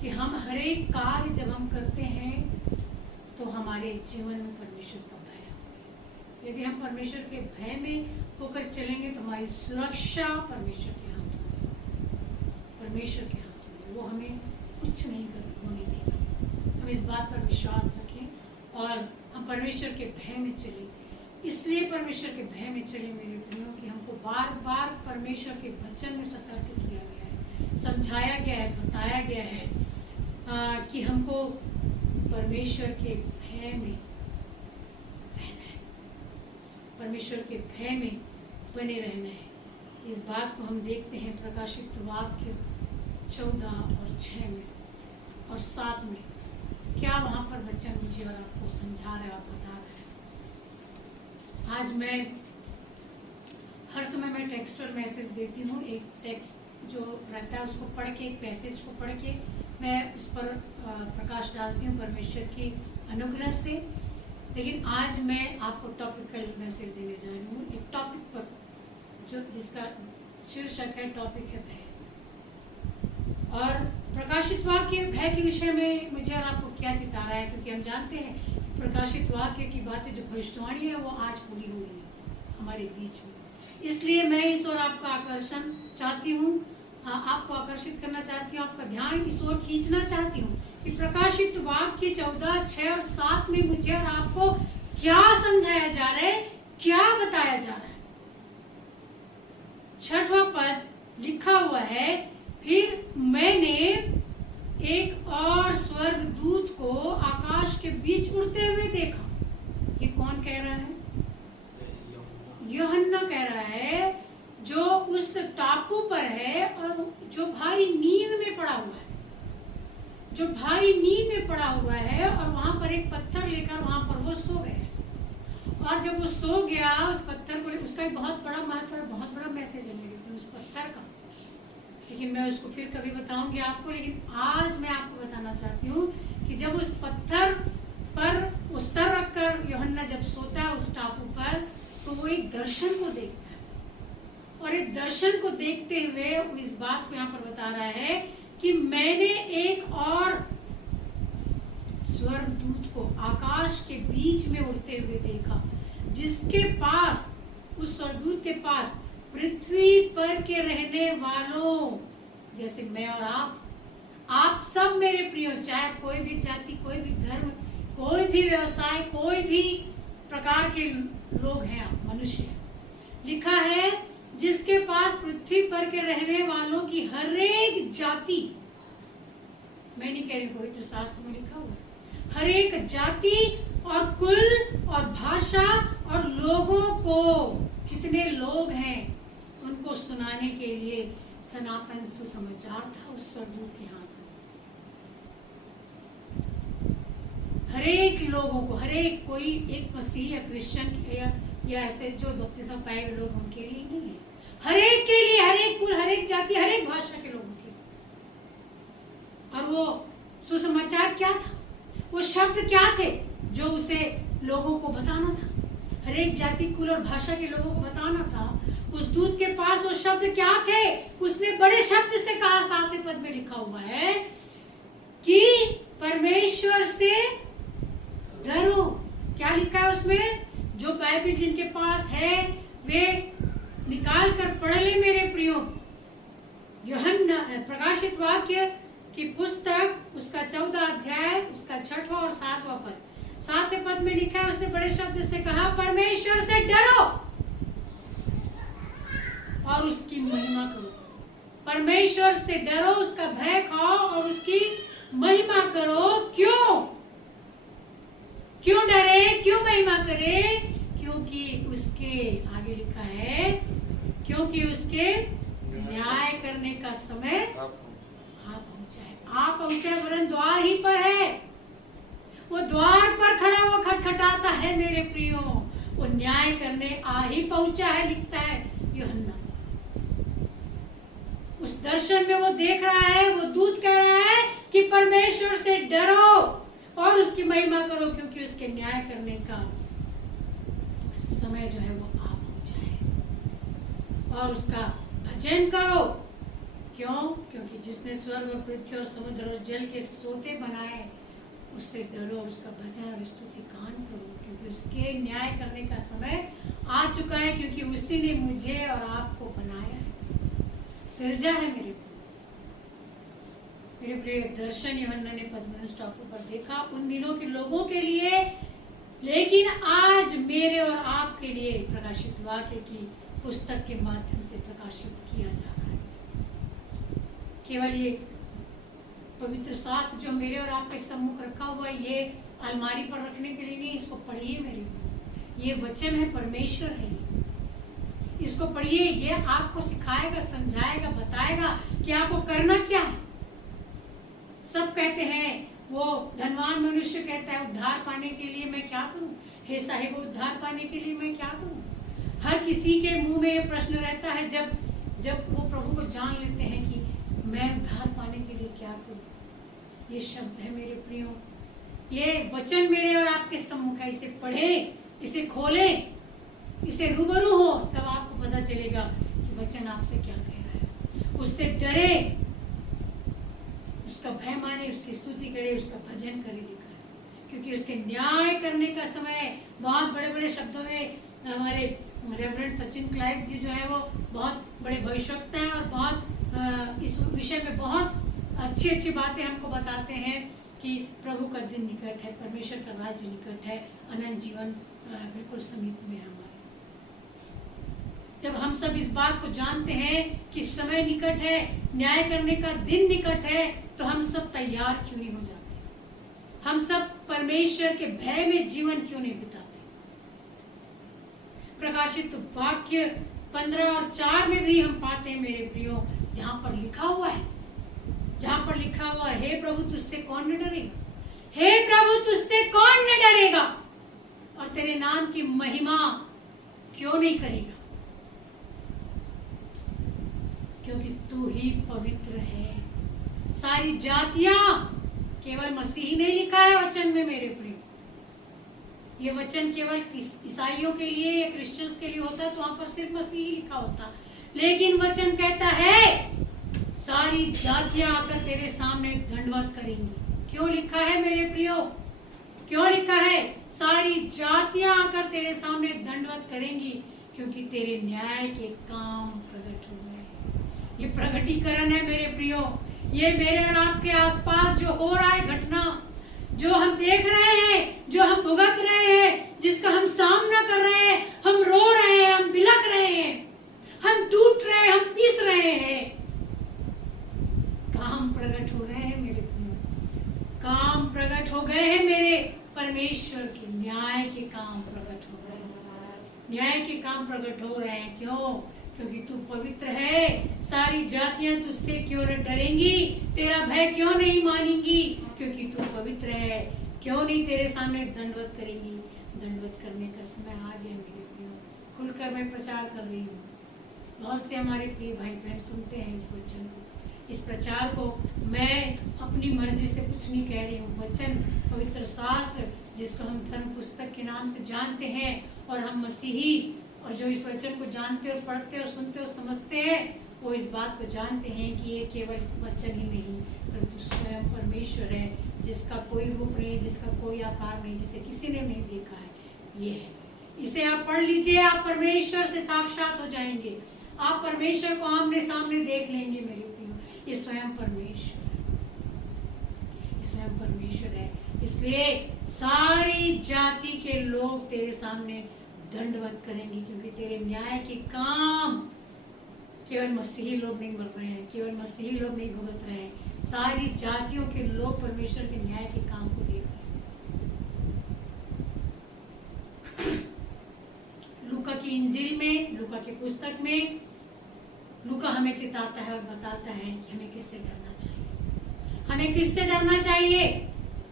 कि हम हर एक कार्य जब हम करते हैं तो हमारे जीवन में परमेश्वर का भय हो। यदि हम परमेश्वर के भय में होकर चलेंगे तो हमारी सुरक्षा परमेश्वर के हाथों में, परमेश्वर के हाथों में, वो हमें कुछ नहीं होने देगा। हम इस बात पर विश्वास रखें और हम परमेश्वर के भय में चलें। इसलिए परमेश्वर के भय में चले मेरे प्रियो कि हमको बार बार परमेश्वर के वचन में सतर्क किया गया है, समझाया गया है, बताया गया है कि हमको परमेश्वर के भय में रहना है, परमेश्वर के भय में बने रहना है। इस बात को हम देखते हैं प्रकाशित वाक्य 14 और 6 में और 7 में क्या वहां पर वचन मुझे और आपको समझा रहा है और बता रहा है। आज मैं हर समय मैं टेक्स्ट और मैसेज देती हूँ। एक टेक्स्ट जो रहता है उसको पढ़ के, एक पैसेज को पढ़ के मैं उस पर प्रकाश डालती हूँ परमेश्वर की अनुग्रह से। लेकिन आज मैं आपको टॉपिकल मैसेज देने जा रही हूँ एक टॉपिक पर जो जिसका शीर्षक है, टॉपिक है भय। और प्रकाशित वाक्य भय के विषय में मुझे और आपको क्या चिता रहा है, क्योंकि हम जानते हैं प्रकाशित वाक्य की बातें जो भविष्यवाणी है वो आज पूरी हो रही है हमारे बीच में। इसलिए मैं इस ओर आपका आकर्षण चाहती हूँ, आपको आकर्षित करना चाहती हूँ, आपका ध्यान इस ओर खींचना चाहती हूँ कि प्रकाशित वाक्य 14, 6 और 7 में मुझे और आपको क्या समझाया जा रहा है, क्या बताया जा रहा है। 6वां पद लिखा हुआ है, फिर मैंने एक और स्वर्ग दूत को आकाश के बीच उड़ते हुए देखा। ये कौन कह रहा है? यूहन्ना कह रहा है, जो उस टापू पर है और जो भारी नींद में पड़ा हुआ है, जो भारी नींद में पड़ा हुआ है और वहां पर एक पत्थर लेकर वहां पर वो सो गया। और जब वो सो गया, उस पत्थर को, उसका एक बहुत बड़ा महत्व है, बहुत बड़ा मैसेज है मेरे उस पत्थर का, लेकिन मैं उसको फिर कभी बताऊंगी आपको। लेकिन आज मैं आपको बताना चाहती हूँ कि जब उस पत्थर पर वो सर रखकर यूहन्ना जब सोता है उस टापू पर, तो वो एक दर्शन को देखता है और एक दर्शन को देखते हुए वो इस बात को यहाँ पर बता रहा है कि मैंने एक और स्वर्गदूत को आकाश के बीच में उड़ते हुए देखा, जिसके पास, उस स्वर्गदूत के पास पृथ्वी पर के रहने वालों जैसे मैं और आप आप सब मेरे प्रियो, चाहे कोई भी जाति, कोई भी धर्म, कोई भी व्यवसाय, कोई भी प्रकार के लोग हैं, आप मनुष्य हैं, लिखा है जिसके पास पृथ्वी पर के रहने वालों की हर एक जाति, मैं नहीं कह रही, पवित्र शास्त्र में लिखा हुआ है, हर एक जाति और कुल और भाषा और लोगों को, जितने लोग हैं उनको सुनाने के लिए सनातन सुसमाचार था उस स्वर्गदूत के हाथ में। हर एक लोगों को, हर एक, कोई एक मसीह या क्रिश्चियन या ऐसे जो बपतिस्मा पाए हुए लोग, उनके लिए नहीं है, हर एक के लिए, हर एक कुल, हर एक जाति, हर एक भाषा के लोगों के लिए। और वो सुसमाचार क्या था, वो शब्द क्या थे जो उसे लोगों को बताना था, हर एक जाति, कुल और भाषा के लोगों को बताना था। उस दूत के पास वो शब्द क्या थे, उसने बड़े शब्द से कहा, 7वें पद में लिखा हुआ है कि परमेश्वर से डरो। क्या लिखा है उसमें? जो बाइबल जिनके पास है वे निकाल कर पढ़ ले मेरे प्रियो। यूहन्ना प्रकाशित वाक्य की पुस्तक, उसका 14 अध्याय, उसका 6वां और 7वां पद। 7वें पद में लिखा है, उसने बड़े शब्द से कहा, परमेश्वर से डरो और उसकी महिमा करो। परमेश्वर से डरो, उसका भय खाओ और उसकी महिमा करो। क्यों डरे, क्यों महिमा करे? क्योंकि उसके, आगे लिखा है, क्योंकि उसके न्याय करने का समय आ पहुंचा है। आ पहुंचा है, वरन द्वार ही पर है। वो द्वार पर खड़ा वो खटखटाता है मेरे प्रियो, वो न्याय करने आ ही पहुंचा है, लिखता है यूहन्ना। उस दर्शन में वो देख रहा है, वो दूत कह रहा है कि परमेश्वर से डरो और उसकी महिमा करो, क्योंकि उसके न्याय करने का समय जो है वो आ पहुंचा है। और उसका भजन करो। क्यों? क्योंकि जिसने स्वर्ग और पृथ्वी और समुद्र और जल के सोते बनाए, उससे डरो और उसका भजन और स्तुति गान करो, क्योंकि उसके न्याय करने का समय आ चुका है, क्योंकि उसी ने मुझे और आपको बनाया है, सिरजा है मेरे प्रिय। दर्शन यूहन्ना ने पद्मोस टापू पर देखा उन दिनों के लोगों के लिए, लेकिन आज मेरे और आपके लिए प्रकाशित वाक्य की पुस्तक के माध्यम से प्रकाशित किया जा रहा है। केवल ये पवित्र शास्त्र जो मेरे और आपके सम्मुख रखा हुआ है, ये अलमारी पर रखने के लिए नहीं, इसको पढ़िए मेरे। ये वचन है, परमेश्वर है, इसको पढ़िए। ये आपको सिखाएगा, समझाएगा, बताएगा कि आपको करना क्या है। सब कहते हैं, वो धनवान मनुष्य कहता है, उद्धार पाने के लिए मैं क्या करूं? हे साहिब, उद्धार पाने के लिए मैं क्या करूं? हर किसी के मुंह में ये प्रश्न रहता है जब वो प्रभु को जान लेते हैं कि मैं उद्धार पाने के लिए क्या करूं। ये शब्द है मेरे प्रियो, ये वचन मेरे और आपके सम्मुख है। इसे पढ़े, इसे खोले, इसे रूबरू हो, तब आपको पता चलेगा कि वचन आपसे क्या कह रहा है। उससे डरे, उसका भय माने, उसकी स्तुति करे, उसका भजन करे, लिखा है। क्योंकि उसके न्याय करने का समय, बहुत बड़े बड़े शब्दों में हमारे रेवरेंड सचिन क्लाइव जी जो है वो बहुत बड़े भविष्यवक्ता हैं और बहुत इस विषय में बहुत अच्छी अच्छी बातें हमको बताते हैं कि प्रभु का दिन निकट है, परमेश्वर का राज्य निकट है, अनंत जीवन बिल्कुल समीप में है हमारे। जब हम सब इस बात को जानते हैं कि समय निकट है, न्याय करने का दिन निकट है, तो हम सब तैयार क्यों नहीं हो जाते? हम सब परमेश्वर के भय में जीवन क्यों नहीं बिताते? प्रकाशित वाक्य 15 और 4 में भी हम पाते हैं मेरे प्रियो, जहां पर लिखा हुआ है, हे प्रभु तुझसे कौन न डरेगा, हे प्रभु तुझसे कौन न डरेगा और तेरे नाम की महिमा क्यों नहीं करेगा? क्योंकि तू ही पवित्र है। सारी जातियां, केवल मसीह ही नहीं लिखा है वचन में मेरे प्रिय। ये वचन केवल ईसाइयों के लिए या क्रिश्चियंस के लिए होता तो वहां पर सिर्फ मसीह ही लिखा होता, लेकिन वचन कहता है सारी जातियां आकर तेरे सामने दंडवत करेंगी। क्यों लिखा है मेरे प्रियो? क्यों लिखा है? सारी जातियां आकर तेरे सामने दंडवत करेंगी, क्योंकि तेरे न्याय के काम प्रकट हो गए। ये प्रगटीकरण है मेरे प्रियो, ये मेरे और आपके आसपास जो हो रहा है घटना, जो हम देख रहे हैं, जो हम भुगत रहे हैं, जिसका हम सामना कर रहे हैं, हम रो रहे हैं, हम बिलख रहे हैं, हम टूट रहे हैं, हम पिस रहे हैं, काम प्रकट हो रहे हैं मेरे प्रिय, काम प्रकट हो गए हैं मेरे परमेश्वर के, न्याय के काम प्रकट हो रहे हैं, न्याय के काम प्रकट हो रहे हैं। क्यों? क्योंकि तू पवित्र है। सारी जातियां तुझसे क्यों न डरेंगी, तेरा भय क्यों नहीं मानेंगी, क्योंकि तू पवित्र है। क्यों नहीं तेरे सामने दंडवत करेंगी? दंडवत करने का समय आ गया मेरे प्रियो, खुलकर मैं प्रचार कर रही हूँ। बहुत से हमारे प्रिय भाई बहन सुनते हैं इस वचन को, इस प्रचार को। मैं अपनी मर्जी से कुछ नहीं कह रही हूँ। वचन, पवित्र शास्त्र, जिसको हम धर्म पुस्तक के नाम से जानते हैं, और हम मसीही, और जो इस वचन को जानते और पढ़ते और सुनते और समझते हैं, वो इस बात को जानते हैं कि ये केवल वचन ही नहीं, परंतु स्वयं परमेश्वर है, जिसका कोई रूप नहीं, जिसका कोई आकार नहीं, जिसे किसी ने नहीं देखा है। ये है, इसे आप पढ़ लीजिए, आप परमेश्वर से साक्षात हो जाएंगे, आप परमेश्वर को आमने सामने देख लेंगे मेरे प्रियो। ये स्वयं परमेश्वर, स्वयं परमेश्वर है। इसलिए सारी जाति के लोग तेरे सामने दंडवत करेंगे, क्योंकि तेरे न्याय के काम केवल मसीही लोग नहीं मर रहे हैं, केवल मसीही लोग नहीं भुगत रहे हैं, सारी जातियों के लोग परमेश्वर के न्याय के काम को देख रहे हैं। लूका की इंजील में, लूका की पुस्तक में, लूका हमें चिताता है और बताता है कि हमें किससे डरना चाहिए, हमें किससे डरना चाहिए।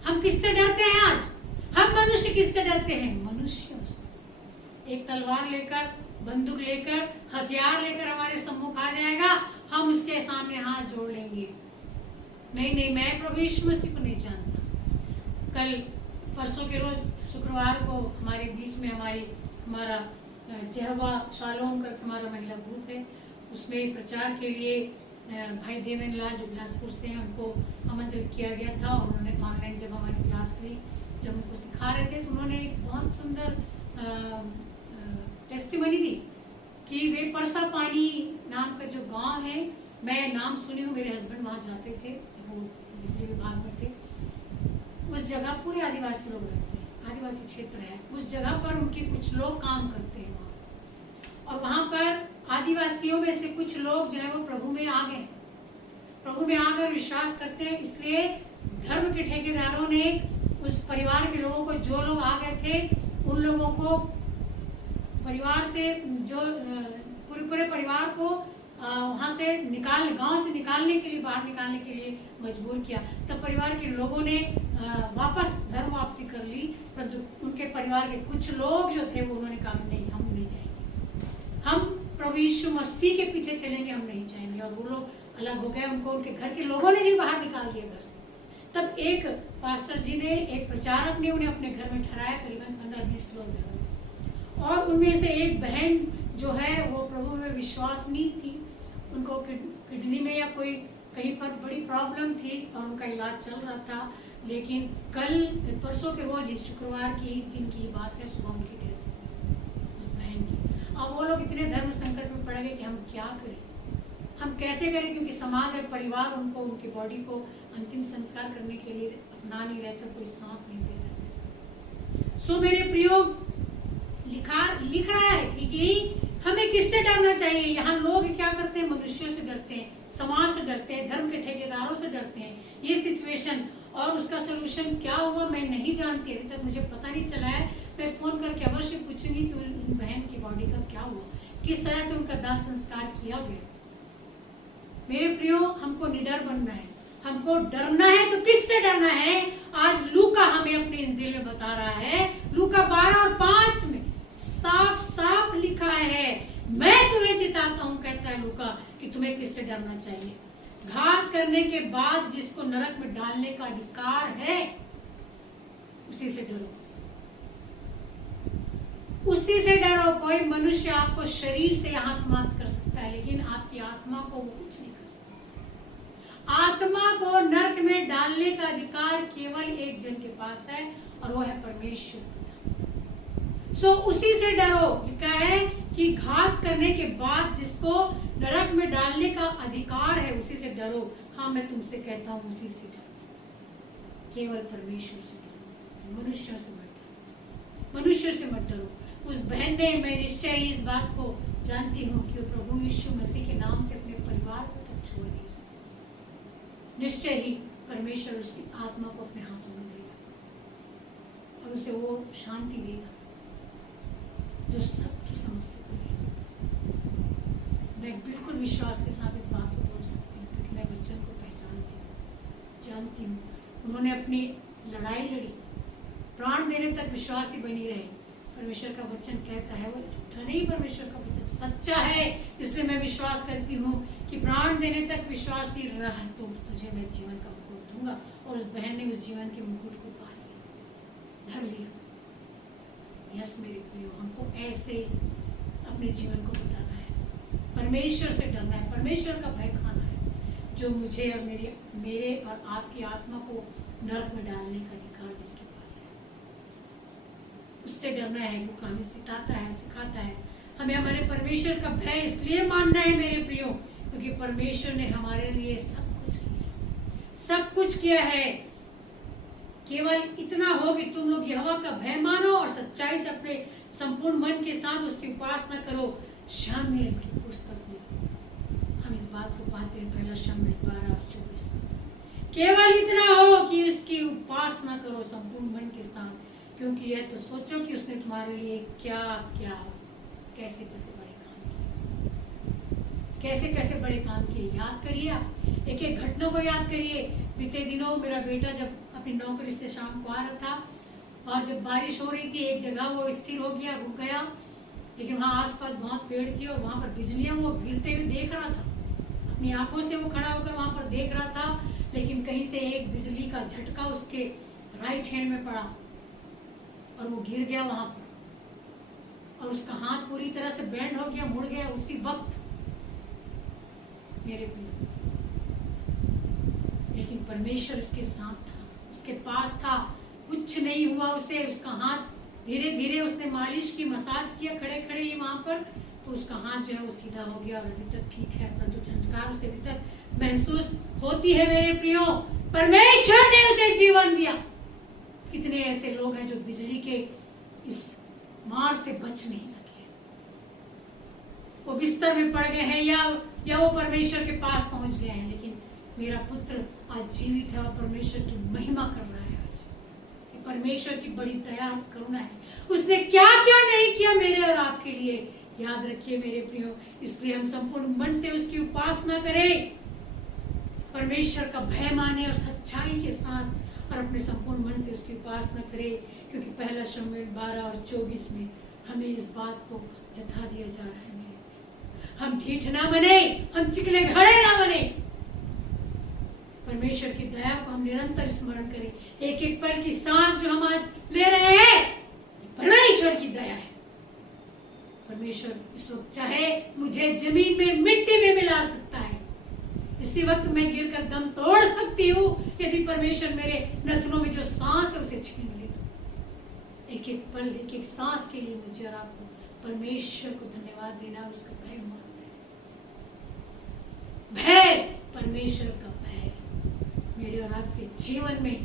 हम किससे डरते हैं आज? हम मनुष्य किससे डरते हैं? मनुष्यों से। एक तलवार लेकर, बंदूक लेकर, हथियार लेकर हमारे सम्मुख आ जाएगा, हम उसके सामने हाथ जोड़ लेंगे। नहीं नहीं, मैं प्रभु यीशु मसीह को नहीं जानता। कल परसों के रोज शुक्रवार को हमारे बीच में हमारा जेहवा शालोम करके हमारा महिला ग्रुप है, उसमें प्रचार के लिए भाई देवेंद्र लाल जो बिलासपुर से हैं, उनको आमंत्रित किया गया था। और उन्होंने ऑनलाइन जब हमारी क्लास ली, जब उनको सिखा रहे थे, तो उन्होंने एक बहुत सुंदर टेस्टिमनी दी कि वे परसा पानी नाम का जो गांव है, मैं नाम सुनी हूँ, मेरे हस्बैंड वहाँ जाते थे जब वो बिजली विभाग में थे। उस जगह पूरे आदिवासी लोग रहते हैं, आदिवासी क्षेत्र है, उस जगह पर उनके कुछ लोग काम करते हैं वहाँ। और वहाँ पर आदिवासियों में से कुछ लोग जो है वो प्रभु में आ गए, प्रभु में आकर विश्वास करते हैं। इसलिए धर्म के ठेकेदारों ने उस परिवार के लोगों को, जो लोग आ गए थे, उन लोगों को परिवार से, जो पूरे परिवार को वहां से गांव से निकालने के लिए, बाहर निकालने के लिए मजबूर किया। तब परिवार के लोगों ने वापस धर्म वापसी कर ली, परंतु उनके परिवार के कुछ लोग जो थे वो उन्होंने कहा नहीं, हम नहीं जाएंगे, हम प्रभु यीशु मसीह के पीछे चलेंगे, हम नहीं जाएंगे। और वो लोग अलग हो गए, उनको उनके घर के लोगों ने भी बाहर निकाल दिया घर से। तब एक पास्टर जी ने, एक प्रचारक ने उन्हें अपने घर में ठहराया, करीबन 15-20 लोग हैं, और उनमें से एक बहन जो है वो प्रभु में विश्वास नहीं थी, उनको किडनी में या कोई कहीं पर बड़ी प्रॉब्लम थी और उनका इलाज चल रहा था। लेकिन कल परसों के रोज, शुक्रवार की दिन की बात है, सुबह उनकी डेथ उस बहन की। अब वो लोग इतने धर्म संकट में पड़ गए कि हम क्या करें, हम कैसे करें, क्योंकि समाज और परिवार उनको, उनकी बॉडी को अंतिम संस्कार करने के लिए अपना नहीं रहे थे, कोई साथ नहीं दे रहे थे। सो मेरे प्रियो, लिख रहा है कि हमें किससे डरना चाहिए। यहाँ लोग क्या करते हैं? मनुष्यों से डरते हैं, समाज से डरते हैं, धर्म के ठेकेदारों से डरते हैं। ये सिचुएशन और उसका सोल्यूशन क्या हुआ मैं नहीं जानती, अभी तक मुझे पता नहीं चला है। मैं फोन करके अवश्य पूछूंगी कि उन बहन की बॉडी का क्या हुआ, किस तरह से उनका दाह संस्कार किया गया। मेरे प्रियो, हमको निडर बनना है, हमको डरना है। तो किससे डरना है? आज लूका हमें अपने इंजील में बता रहा है। लूका 12:5 में साफ साफ लिखा है, मैं तुम्हें चिताता हूं, कहता है लूका, कि तुम्हें किससे डरना चाहिए। घात करने के बाद जिसको नरक में डालने का अधिकार है, उसी से डरो, उसी से डरो। कोई मनुष्य आपको शरीर से यहां समाप्त कर सकता है, लेकिन आपकी आत्मा को वो कुछ नहीं कर सकता। आत्मा को नरक में डालने का अधिकार केवल एक जन के पास है, और वो है परमेश्वर। सो उसी से डरो। लिखा है कि घात करने के बाद जिसको नरक में डालने का अधिकार है, उसी से डरो। हाँ, मैं तुमसे कहता हूँ उसी से डरो, केवल परमेश्वर से डरो, मनुष्यों से मत डरो, मनुष्य से मत डरो। उस बहन ने, मैं निश्चय ही इस बात को जानती हूँ कि वो प्रभु यीशु मसीह के नाम से अपने परिवार को तक छोड़ दी उसने। निश्चय ही परमेश्वर उसकी आत्मा को अपने हाथों में देगा और उसे वो शांति देगा जो सबकी समस्या करेगी। मैं बिल्कुल विश्वास के साथ इस बात को बोल सकती हूँ क्योंकि मैं वचन को पहचानती हूँ, जानती हूँ। उन्होंने अपनी लड़ाई लड़ी, प्राण देने तक विश्वासी बनी रही। परमेश्वर का वचन कहता है, वो झूठा नहीं, परमेश्वर का वचन सच्चा है। इसलिए मैं विश्वास करती हूँ कि प्राण देने तक विश्वासी रह तो तुझे मैं जीवन का मुकुट दूंगा। और उस बहन ने उस जीवन के मुकुट को पा लिया, धर लिया। यस मेरे प्रियो, हमको ऐसे अपने जीवन को बिताना है, परमेश्वर से डरना है, परमेश्वर का भय खाना है, जो मुझे और मेरे और आपकी आत्मा को नरक में डालने का अधिकार जिसके पास है, उससे डरना है। वो हमें सिखाता है हमें हमारे परमेश्वर का भय इसलिए मानना है मेरे प्रियो, क्योंकि परमेश्वर ने हमारे लिए सब कुछ किया है। केवल इतना हो कि तुम लोग यहोवा का भय मानो और सच्चाई से अपने संपूर्ण मन के साथ उसकी उपासना करो। शमूएल की पुस्तक में हम इस बात को पाते हैं, पहला शमूएल 12:24। केवल इतना हो कि उसकी उपासना करो संपूर्ण मन के साथ, क्योंकि यह तो सोचो कि उसने तुम्हारे लिए क्या क्या कैसे बड़े काम किए, कैसे बड़े काम किए। याद करिए, आप एक एक घटना को याद करिए। बीते दिनों मेरा बेटा जब अपनी नौकरी से शाम को आ रहा था और जब बारिश हो रही थी, एक जगह वो स्थिर हो गया, रुक गया, लेकिन वहाँ आसपास बहुत पेड़ थी और वहाँ पर बिजलियां वो गिरते हुए देख रहा था। अपनी आंखों से वो खड़ा होकर वहाँ पर देख रहा था, लेकिन कहीं से एक बिजली का झटका उसके राइट हैंड में पड़ा और वो गिर गया वहां पर और उसका हाथ पूरी तरह से बैंड हो गया, मुड़ गया उसी वक्त मेरे प्रिय। लेकिन परमेश्वर उसके साथ था, उसके पास था, कुछ नहीं हुआ उसे। उसका हाथ धीरे धीरे उसने मालिश की, मसाज किया खड़े खड़े ही वहां पर, तो उसका हाथ जो है वो सीधा हो गया और अभी तक ठीक है, परंतु झंझकार उसे अभी तक महसूस होती है मेरे प्रियो। परमेश्वर ने उसे जीवन दिया। कितने ऐसे लोग हैं जो बिजली के इस मार से बच नहीं सके, वो बिस्तर में पड़ गए हैं या वो परमेश्वर के पास पहुंच गए हैं, लेकिन मेरा पुत्र आज जीवित है और परमेश्वर की महिमा कर रहा है। आज ये परमेश्वर की बड़ी दया करुणा है। उसने क्या क्या नहीं किया मेरे और आपके लिए, याद रखिए मेरे प्रियो। इसलिए हम संपूर्ण मन से उसकी उपासना करें, परमेश्वर का भय माने और सच्चाई के साथ, और अपने संपूर्ण मन से उसकी उपासना करें, क्योंकि पहला शमूएल 12:24 में हमें इस बात को जता दिया जा रहा है। हम ढीठ ना बने, हम चिकने घड़े ना बने, परमेश्वर की दया को हम निरंतर स्मरण करें। एक एक पल की सांस जो हम आज ले रहे हैं, परमेश्वर की दया है। परमेश्वर इस वक्त चाहे मुझे जमीन में, मिट्टी में मिला सकता है, इसी वक्त मैं गिरकर दम तोड़ सकती हूँ यदि परमेश्वर मेरे नथनों में जो सांस है उसे छीन ले तो। एक एक पल, एक एक सांस के लिए मुझे और आपको परमेश्वर को धन्यवाद देना और उसका भय मानना है। भय, परमेश्वर का भय मेरे और आपके जीवन में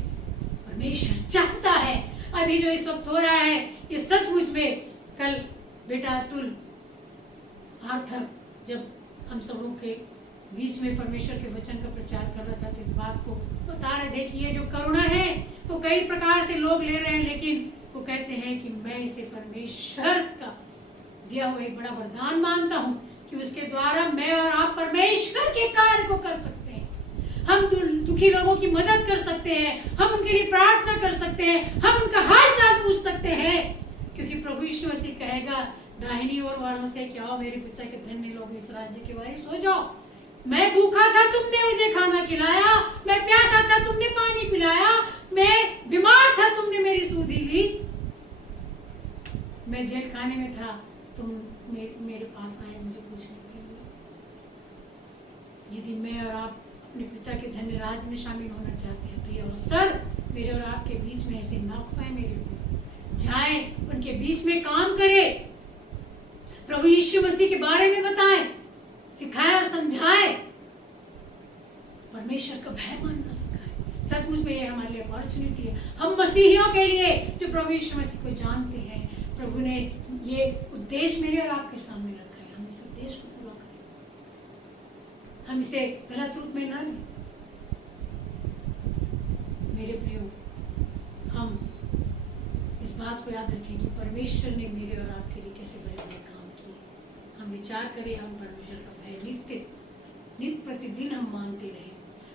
परमेश्वर चाहता है। अभी जो इस वक्त हो रहा है ये सचमुच में, कल बेटा अतुल आर्थर जब हम सबों के बीच में परमेश्वर के वचन का प्रचार कर रहा था तो इस बात को बता रहे थे कि ये जो करुणा है वो कई प्रकार से लोग ले रहे हैं, लेकिन वो कहते हैं कि मैं इसे परमेश्वर का दिया हुआ एक बड़ा वरदान मानता हूँ कि उसके द्वारा मैं और आप परमेश्वर के कार्य को कर सकते हैं। हम दुखी लोगों की मदद कर सकते हैं, हम उनके लिए प्रार्थना कर सकते हैं, हम उनका हाल चाल पूछ सकते हैं, क्योंकि प्रभु यीशु मसीह कहेगा दाहिनी ओर वालों से कि आओ मेरे पिता के धन्य लोग, इस राज्य के वारिस हो जाओ। मैं भूखा था, तुमने मुझे खाना खिलाया, मैं प्यासा था, तुमने पानी पिलाया, मैं बीमार था, तुमने मेरी सुधि ली, मैं जेल खाने में था, तुम मेरे पास आए मुझे पूछने के लिए। यदि मैं और आप अपने पिता के धन्य राज में शामिल होना चाहते हैं तो ये अवसर मेरे और आपके बीच में ऐसे न खोए। मेरे जाए उनके बीच में काम करें, प्रभु यीशु मसीह के बारे में बताएं, सिखाए और समझाए। परमेश्वर का भय मानना सिखाए। सचमुच में ये हमारे लिए अपॉर्चुनिटी है, हम मसीहियों के लिए जो प्रभु यीशु मसीह को जानते हैं। प्रभु ने ये उद्देश्य मेरे और आपके सामने रखा है, हम इस उद्देश्य को पूरा करें, हम इसे गलत रूप में ना लें। मेरे प्रियो, हम इस बात को याद रखें कि परमेश्वर ने मेरे और आपके लिए कैसे बड़े बड़े काम किए। हम विचार करें, हम परमेश्वर का भय नित्य प्रतिदिन हम मानते रहे।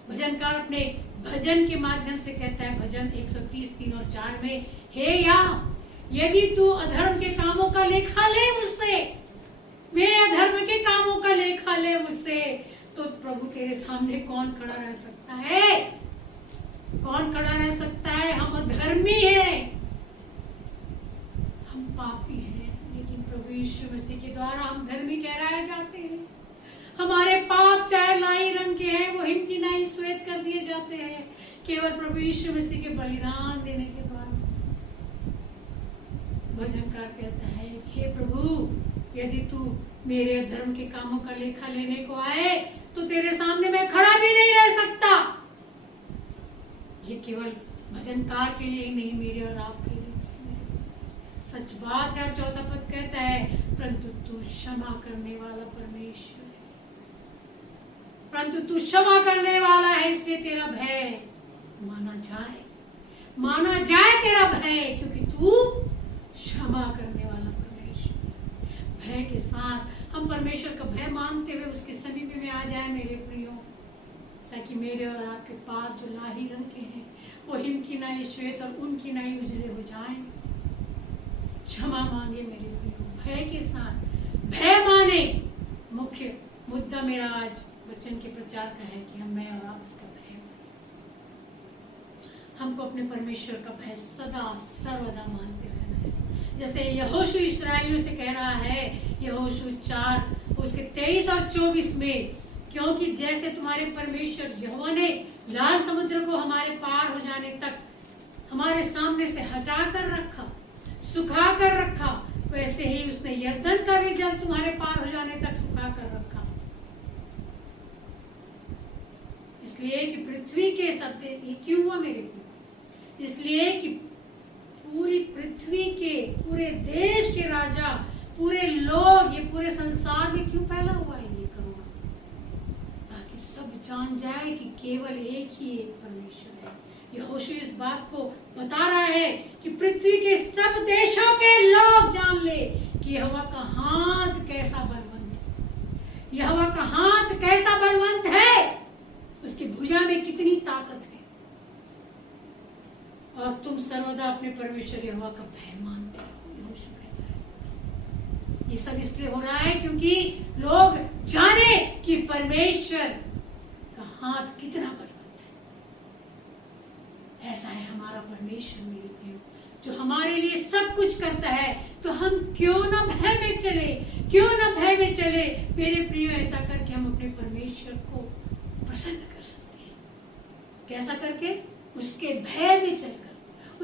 भजनकार अपने भजन के माध्यम से कहता है, भजन 130 और 4 में, हे या यदि तू अधर्म के कामों का लेखा ले मुझसे, मेरे अधर्म के कामों का लेखा ले मुझसे, तो प्रभु तेरे सामने कौन खड़ा रह सकता है? कौन खड़ा रह सकता है? हम अधर्मी हैं, हम पापी हैं, लेकिन प्रभु यीशु मसीह के द्वारा हम धर्मी ठहराए जाते हैं। हमारे पाप चाहे नाई रंग के हैं, वो हिम की नाई श्वेत कर दिए जाते हैं केवल प्रभु यीशु मसीह के बलिदान देने के द्वारा। भजनकार कहता है, हे प्रभु, यदि तू मेरे धर्म के कामों का लेखा लेने को आए तो तेरे सामने मैं खड़ा भी नहीं रह सकता। ये केवल भजनकार के लिए ही नहीं, मेरे और आपके लिए सच बात है। और 4वां पद कहता है, परंतु तू क्षमा करने वाला परमेश्वर है, परंतु तू क्षमा करने वाला है, इसलिए तेरा भय माना जाए तेरा भय, क्योंकि तू क्षमा करने वाला परमेश्वर। भय के साथ हम परमेश्वर का भय मानते हुए उसके समीप में आ जाए मेरे प्रियो, ताकि मेरे और आपके पाप जो लाही रंग के हैं वो हिम की नाई श्वेत और उनकी नाई उजले हो जाएं। क्षमा मांगे मेरे प्रियो, भय के साथ भय माने। मुख्य मुद्दा मेरा आज वचन के प्रचार का है कि मैं और आप उसका भय, हमको अपने परमेश्वर का भय सदा सर्वदा मानते रहना है। जैसे यहोशू इस्राएलियों से कह रहा है, यहोशू 4 उसके 23 और 24 में, क्योंकि जैसे तुम्हारे परमेश्वर यहोवा ने लाल समुद्र को हमारे पार हो जाने तक हमारे सामने से हटा कर रखा, सुखा कर रखा, वैसे ही उसने यरदन का भी जल तुम्हारे पार हो जाने तक सुखा कर रखा। इसलिए कि पृथ्वी के सब, ये क्यों हुआ मेरे को? इसलिए कि पूरी पृथ्वी के, पूरे देश के राजा, पूरे लोग, ये पूरे संसार में क्यों फैला हुआ है ये करोना? ताकि सब जान जाए कि केवल एक ही एक परमेश्वर है। यहोशू इस बात को बता रहा है कि पृथ्वी के सब देशों के लोग जान ले कि यहोवा का हाथ कैसा बलवंत है, यहोवा का हाथ कैसा बलवंत है, उसकी भुजा में कितनी ताकत है। और तुम सर्वदा अपने परमेश्वर यहोवा का भय मानते हो, यहोशू कहता है। ये सब इसलिए हो रहा है क्योंकि लोग जाने कि परमेश्वर का हाथ कितना बलवंत है। ऐसा है हमारा परमेश्वर मेरे प्रियो, जो हमारे लिए सब कुछ करता है। तो हम क्यों ना भय में चले, क्यों ना भय में चले मेरे प्रियो। ऐसा करके हम अपने परमेश्वर को प्रसन्न कर सकते हैं। कैसा करके? उसके भय में चलकर,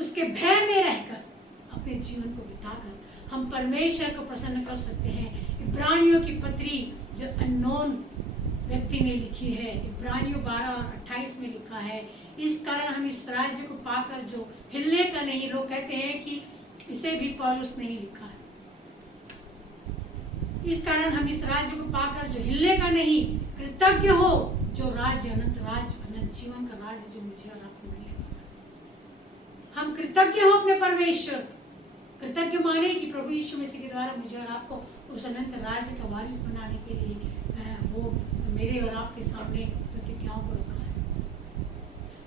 उसके भय में रहकर, अपने जीवन को बिताकर हम परमेश्वर को प्रसन्न कर सकते हैं। इब्रानियों की पत्री जो अननोन व्यक्ति ने लिखी है, इब्रानियों 12 और 28 में लिखा है, इस कारण हम इस राज्य को पाकर जो हिलने का नहीं, लोग कहते हैं कि इसे भी पौलुस ने ही लिखा है, इस कारण हम इस राज्य को पाकर जो हिलने का नहीं, कृतज्ञ हो जो राज्य अनंत जीवन का राज्य जो मुझे और आपको मिलेगा। हम कृतज्ञ हो अपने परमेश्वर, कृतज्ञ माने कि प्रभु यीशु मसीह के द्वारा मुझे और आपको उस अनंत राज्य का वारिस बनाने के लिए वो मेरे और आपके सामने प्रतिज्ञाओं को रखा है।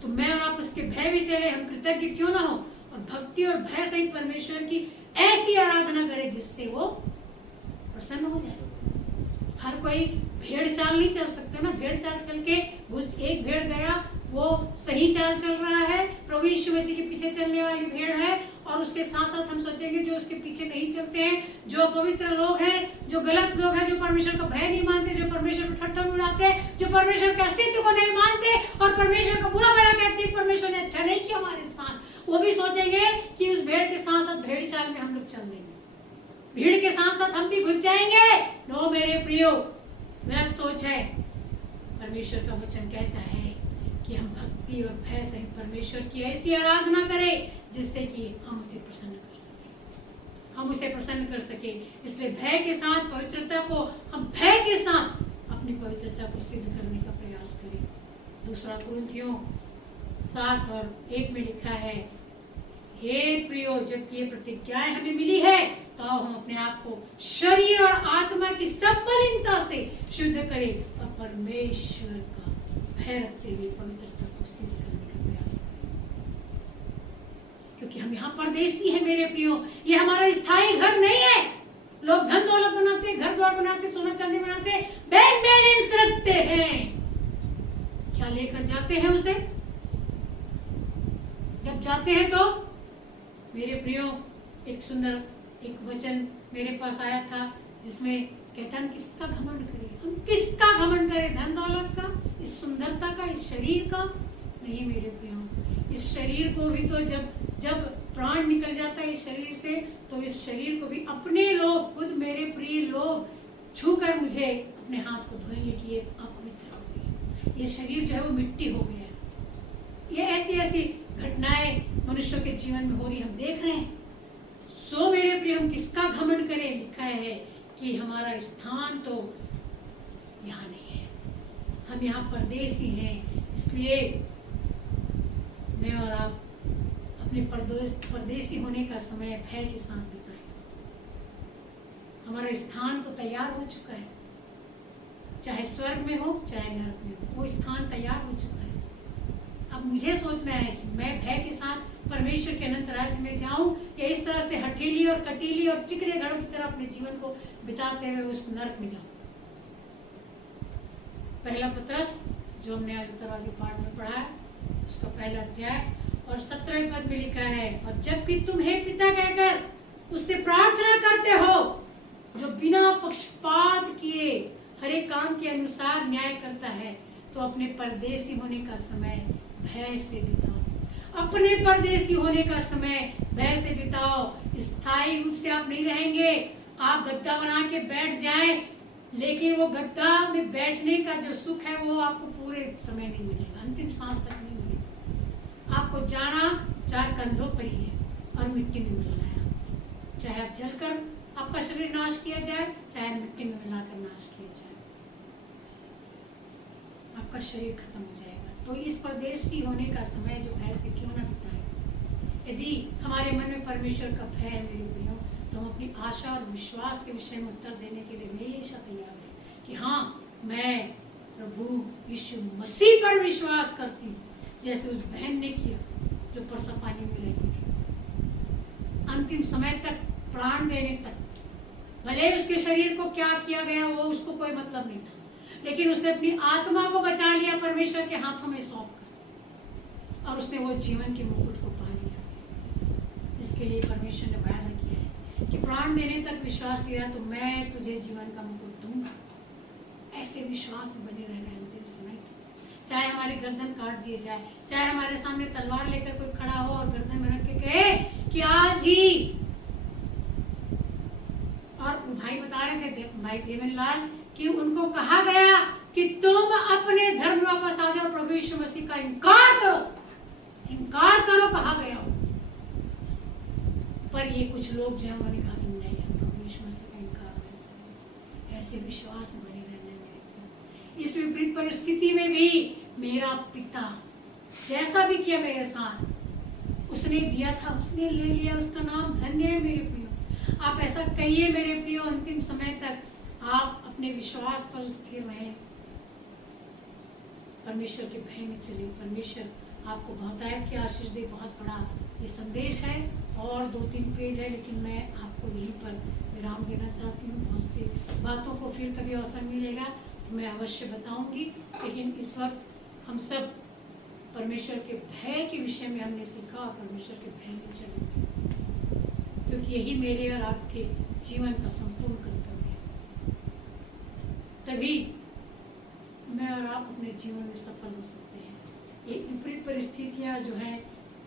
तो मैं और आप उसके भय में चले, हम कृतज्ञ क्यों ना हो और भक्ति और भय सहित परमेश्वर की ऐसी आराधना करें जिससे वो प्रसन्न हो जाए। हर कोई भेड़ चाल नहीं चल सकते ना, भेड़ चाल चल के एक भेड़ गया, वो सही चाल चल रहा है, प्रभु यीशु मसीह के पीछे चलने वाली भेड़ है, और उसके साथ साथ हम सोचेंगे जो उसके पीछे नहीं चलते हैं, जो पवित्र लोग हैं, जो गलत लोग हैं, जो परमेश्वर का भय नहीं मानते, जो परमेश्वर को ठट्ठा उड़ाते हैं, जो परमेश्वर के अस्तित्व को नहीं मानते और परमेश्वर को बुरा भला कहते हैं, परमेश्वर ने अच्छा नहीं किया हमारे साथ, वो भी सोचेंगे कि उस भेड़ के साथ साथ भेड़ चाल में हम लोग चल देंगे, भीड़ के साथ साथ हम भी घुस जाएंगे। नो मेरे प्रियो, गलत सोच है। परमेश्वर का वचन कहता है कि हम भक्ति और भय सहित परमेश्वर की ऐसी आराधना करें जिससे कि हम उसे प्रसन्न कर सके, हम उसे प्रसन्न कर सके। इसलिए भय के साथ पवित्रता को, हम भय के साथ अपनी पवित्रता को सिद्ध करने का प्रयास करें। दूसरा कुरिन्थियों 7:1 में लिखा है, हे प्रियो, जबकि ये प्रतिज्ञाएं हमें मिली है तो हम अपने आप को शरीर और आत्मा की सब मलिनता से शुद्ध करें और परमेश्वर का भय रखते हुए पवित्रता को सिद्ध करने का प्रयास करें। क्योंकि हम यहाँ परदेसी हैं मेरे प्रियो, ये हमारा स्थायी घर नहीं है। लोग धन दौलत बनाते, घर द्वार बनाते, सोना चांदी बनाते, बैंक बैलेंस रखते हैं, क्या लेकर जाते हैं उसे? जब जाते हैं तो मेरे प्रियो, एक सुंदर एक वचन मेरे पास आया था जिसमें कहता है, हम किसका घमंड करें? हम किसका घमंड करें? धन दौलत का, इस सुंदरता का, इस शरीर का? नहीं मेरे प्रियो, इस शरीर को भी तो जब प्राण निकल जाता है इस शरीर से, तो इस शरीर को भी अपने लोग, खुद मेरे प्रिय लोग छूकर मुझे अपने हाथ को धोएंगे कि ये अपवित्र हो गई, ये शरीर जो है वो मिट्टी हो गया है। ये ऐसी ऐसी घटनाएं मनुष्यों के जीवन में हो रही हम देख रहे हैं। सो मेरे प्रिय, हम किसका घमंड करें? लिखा है कि हमारा स्थान तो यहाँ नहीं है, हम यहाँ परदेसी हैं। इसलिए मैं और आप अपने परदेसी होने का समय भय के साथ बिताएं। हमारा स्थान तो तैयार हो चुका है, चाहे स्वर्ग में हो चाहे नरक में हो, वो स्थान तैयार हो चुका है। अब मुझे सोचना है कि मैं भय के साथ परमेश्वर के अनंत राज्य में जाऊं या इस तरह से हठीली और कटीली और चिकने घड़ों की तरह अपने जीवन को बिताते हुए उस नरक में जाऊं। पहला पत्रस जो हमने आज उत्तरवादी पाठ में पढ़ा है, उसका पहला अध्याय और 17वें पद में लिखा है, और जबकि तुम हे पिता कहकर उससे प्रार्थना करते हो, जो बिना पक्षपात किए हर एक काम के अनुसार न्याय करता है, तो अपने परदेसी होने का समय भय से बिताओ। अपने परदेसी होने का समय भय से बिताओ। स्थायी रूप से आप नहीं रहेंगे। आप गद्दा बना के बैठ जाएं, लेकिन वो गद्दा में बैठने का जो सुख है वो आपको पूरे समय नहीं मिलेगा, अंतिम सांस तक नहीं मिलेगा। आपको जाना 4 कंधों पर ही है और मिट्टी में मिलना है। चाहे आप जलकर आपका शरीर नाश किया जाए, चाहे मिट्टी में मिलाकर नाश किया जाए, आपका शरीर खत्म हो जाएगा। तो इस परदेसी होने का समय जो भय से क्यों ना बिताए। यदि हमारे मन में परमेश्वर का भय है मेरे प्रियो, तो हम अपनी आशा और विश्वास के विषय में उत्तर देने के लिए हमेशा तैयार है कि हाँ, मैं प्रभु यीशु मसीह पर विश्वास करती हूँ, जैसे उस बहन ने किया जो परसा पानी में रहती थी। अंतिम समय तक, प्राण देने तक, भले उसके शरीर को क्या किया गया वो उसको कोई मतलब नहीं था, लेकिन उसने अपनी आत्मा को बचा लिया परमेश्वर के हाथों में सौंप कर, और उसने वो जीवन के मुकुट को पा लिया, जिसके लिए परमेश्वर ने वादा किया है कि प्राण देने तक विश्वास किया तो मैं तुझे जीवन का मुकुट दूंगा। ऐसे विश्वास में बने रहना है अंतिम समय तक। चाहे हमारे गर्दन काट दिए जाए, चाहे हमारे सामने तलवार लेकर कोई खड़ा हो और गर्दन में रख के कहे कि आज ही, और भाई बता रहे थे, भाई देवेंद्रलाल, कि उनको कहा गया कि तुम अपने धर्म में वापस आ जाओ, प्रभु यीशु मसीह का इनकार करो कहा गया हो। पर ये कुछ लोग जो है उन्होंने कहा कि नहीं, हम प्रभु यीशु मसीह का इनकार नहीं करेंगे। ऐसे विश्वास में बने रहने में, इस विपरीत परिस्थिति में भी मेरा पिता जैसा भी किया मेरे साथ, उसने दिया था, उसने ले लिया, उसका नाम धन्य है मेरे प्रियो। आप ऐसा कहिए मेरे प्रियो, अंतिम समय तक आप अपने विश्वास पर स्थिर रहें, परमेश्वर के भय में चले। परमेश्वर आपको बहुतायत की आशीष दे। बहुत बड़ा ये संदेश है और 2-3 पेज है, लेकिन मैं आपको यहीं पर विराम देना चाहती हूँ। बहुत सी बातों को फिर कभी अवसर मिलेगा तो मैं अवश्य बताऊंगी, लेकिन इस वक्त हम सब परमेश्वर के भय के विषय में हमने सीखा और परमेश्वर के भय में चले, क्योंकि यही मेरे और आपके जीवन का संपूर्ण कर्तव्य है। तभी मैं और आप अपने जीवन में सफल हो सकते हैं। ये विपरीत परिस्थितियां जो है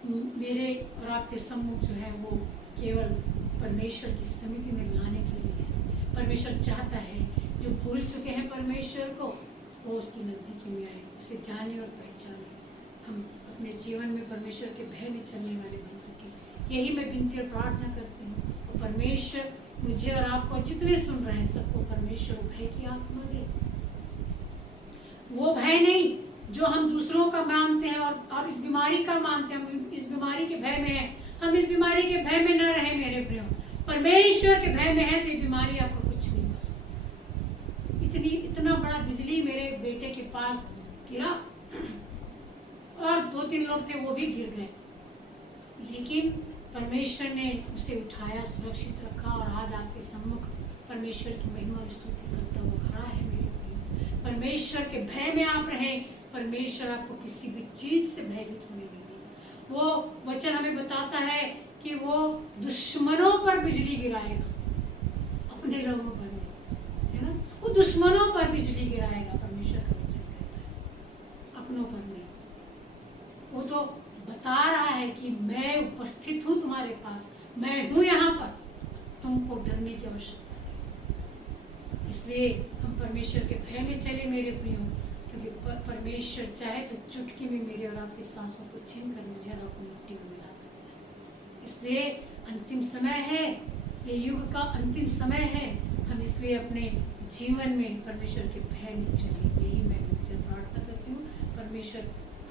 मेरे और आपके सम्मुख जो है वो केवल परमेश्वर की समीपी में लाने के लिए है। परमेश्वर चाहता है जो भूल चुके हैं परमेश्वर को, वो उसकी नजदीकी में आए, उसे जाने और पहचाने। हम अपने जीवन में परमेश्वर के भय में चलने वाले बन सके। यही मैं विनती और प्रार्थना करती हूँ। और परमेश्वर मुझे और आपको जितने सुन रहे हैं सबको परमेश्वर भय की आत्मा दे। वो भय नहीं जो हम दूसरों का मानते हैं और इस बीमारी का मानते हैं, हम इस बीमारी के भय में हैं। हम इस बीमारी के भय में न रहे मेरे प्रियो, परमेश्वर के भय में है तो ये बीमारी आपको कुछ नहीं हो। इतना बड़ा बिजली मेरे बेटे के पास गिरा और 2-3 लोग थे वो भी गिर गए, लेकिन परमेश्वर ने उसे उठाया, सुरक्षित रखा और आज आपके सम्मुख परमेश्वर की महिमा और स्तुति करता हुआ खड़ा है मेरे प्रियो। परमेश्वर के भय में आप रहें, परमेश्वर आपको किसी भी चीज से भयभीत होने नहीं देगा। वो वचन हमें बताता है कि वो दुश्मनों पर बिजली गिराएगा, अपने लोगों पर नहीं, है ना। वो दुश्मनों पर बिजली गिराएगा, परमेश्वर का वचन कहता है, अपनों पर नहीं। वो तो बता रहा है कि मैं उपस्थित हूँ तुम्हारे पास, मैं हूँ यहाँ पर, तुमको डरने की आवश्यकता नहीं। इसलिए हम परमेश्वर के भय में चले मेरे प्रियो, क्योंकि परमेश्वर चाहे तो चुटकी में मेरे और आपकी सांसों को छीन कर मुझे और आपको मिट्टी में मिला सकता है। इसलिए अंतिम समय है, ये युग का अंतिम समय है, हम इसलिए अपने जीवन में परमेश्वर के भय में चले। यही मैं प्रार्थना करती हूँ। परमेश्वर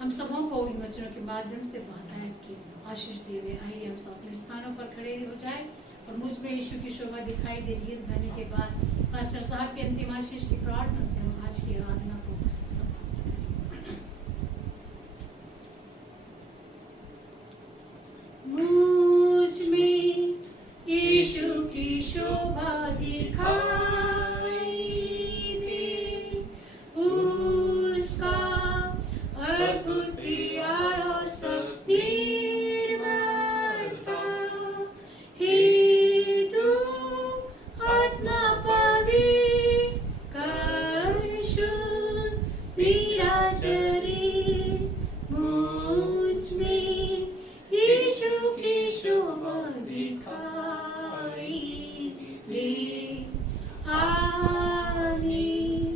हम सबों को इन वचनों के माध्यम से हदायत की आशीष देवे। आइए हम सब अपने स्थानों पर खड़े हो जाए और मुझ में यीशु की शोभा दिखाई दे। गीत गाने के बाद पास्टर साहब की अंतिम आशीष की प्रार्थना से हम आज की आराधना को समाप्त करें। मुझ में यीशु की शोभा दिखाई दे, उसका अद्भुत प्यार और सब निर्मलता, हे तू आत्मा पवित्र कर शुद्ध मेरा शरीर, मुझ में यीशु की शोभा दिखाई दे। आमीन,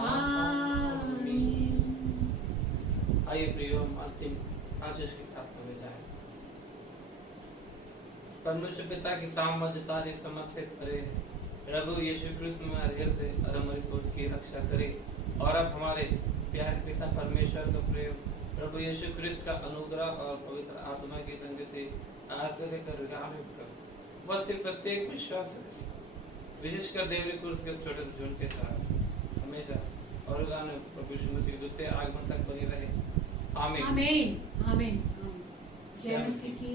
आमीन। आइए प्रियो, हम अंतिम आशीष की प्रार्थना में जाएं। परमेश्वर पिता की सामर्थ्य सारी समझ से परे, प्रभु यीशु कृष्ण हमारे हृदय और हमारी सोच की रक्षा करे। और अब हमारे प्यारे पिता परमेश्वर का प्रेम, प्रभु यीशु कृष्ण का अनुग्रह और पवित्र आत्मा की संगति आज से लेकर उपस्थित प्रत्येक विश्वास विशेषकर देवरी पुरुष के छोटे से झुंड के साथ हमेशा और प्रभु यीशु मसीह के द्वितीय आगमन तक बनी रहे। आमीन, आमीन, आमीन। जय मसीह की।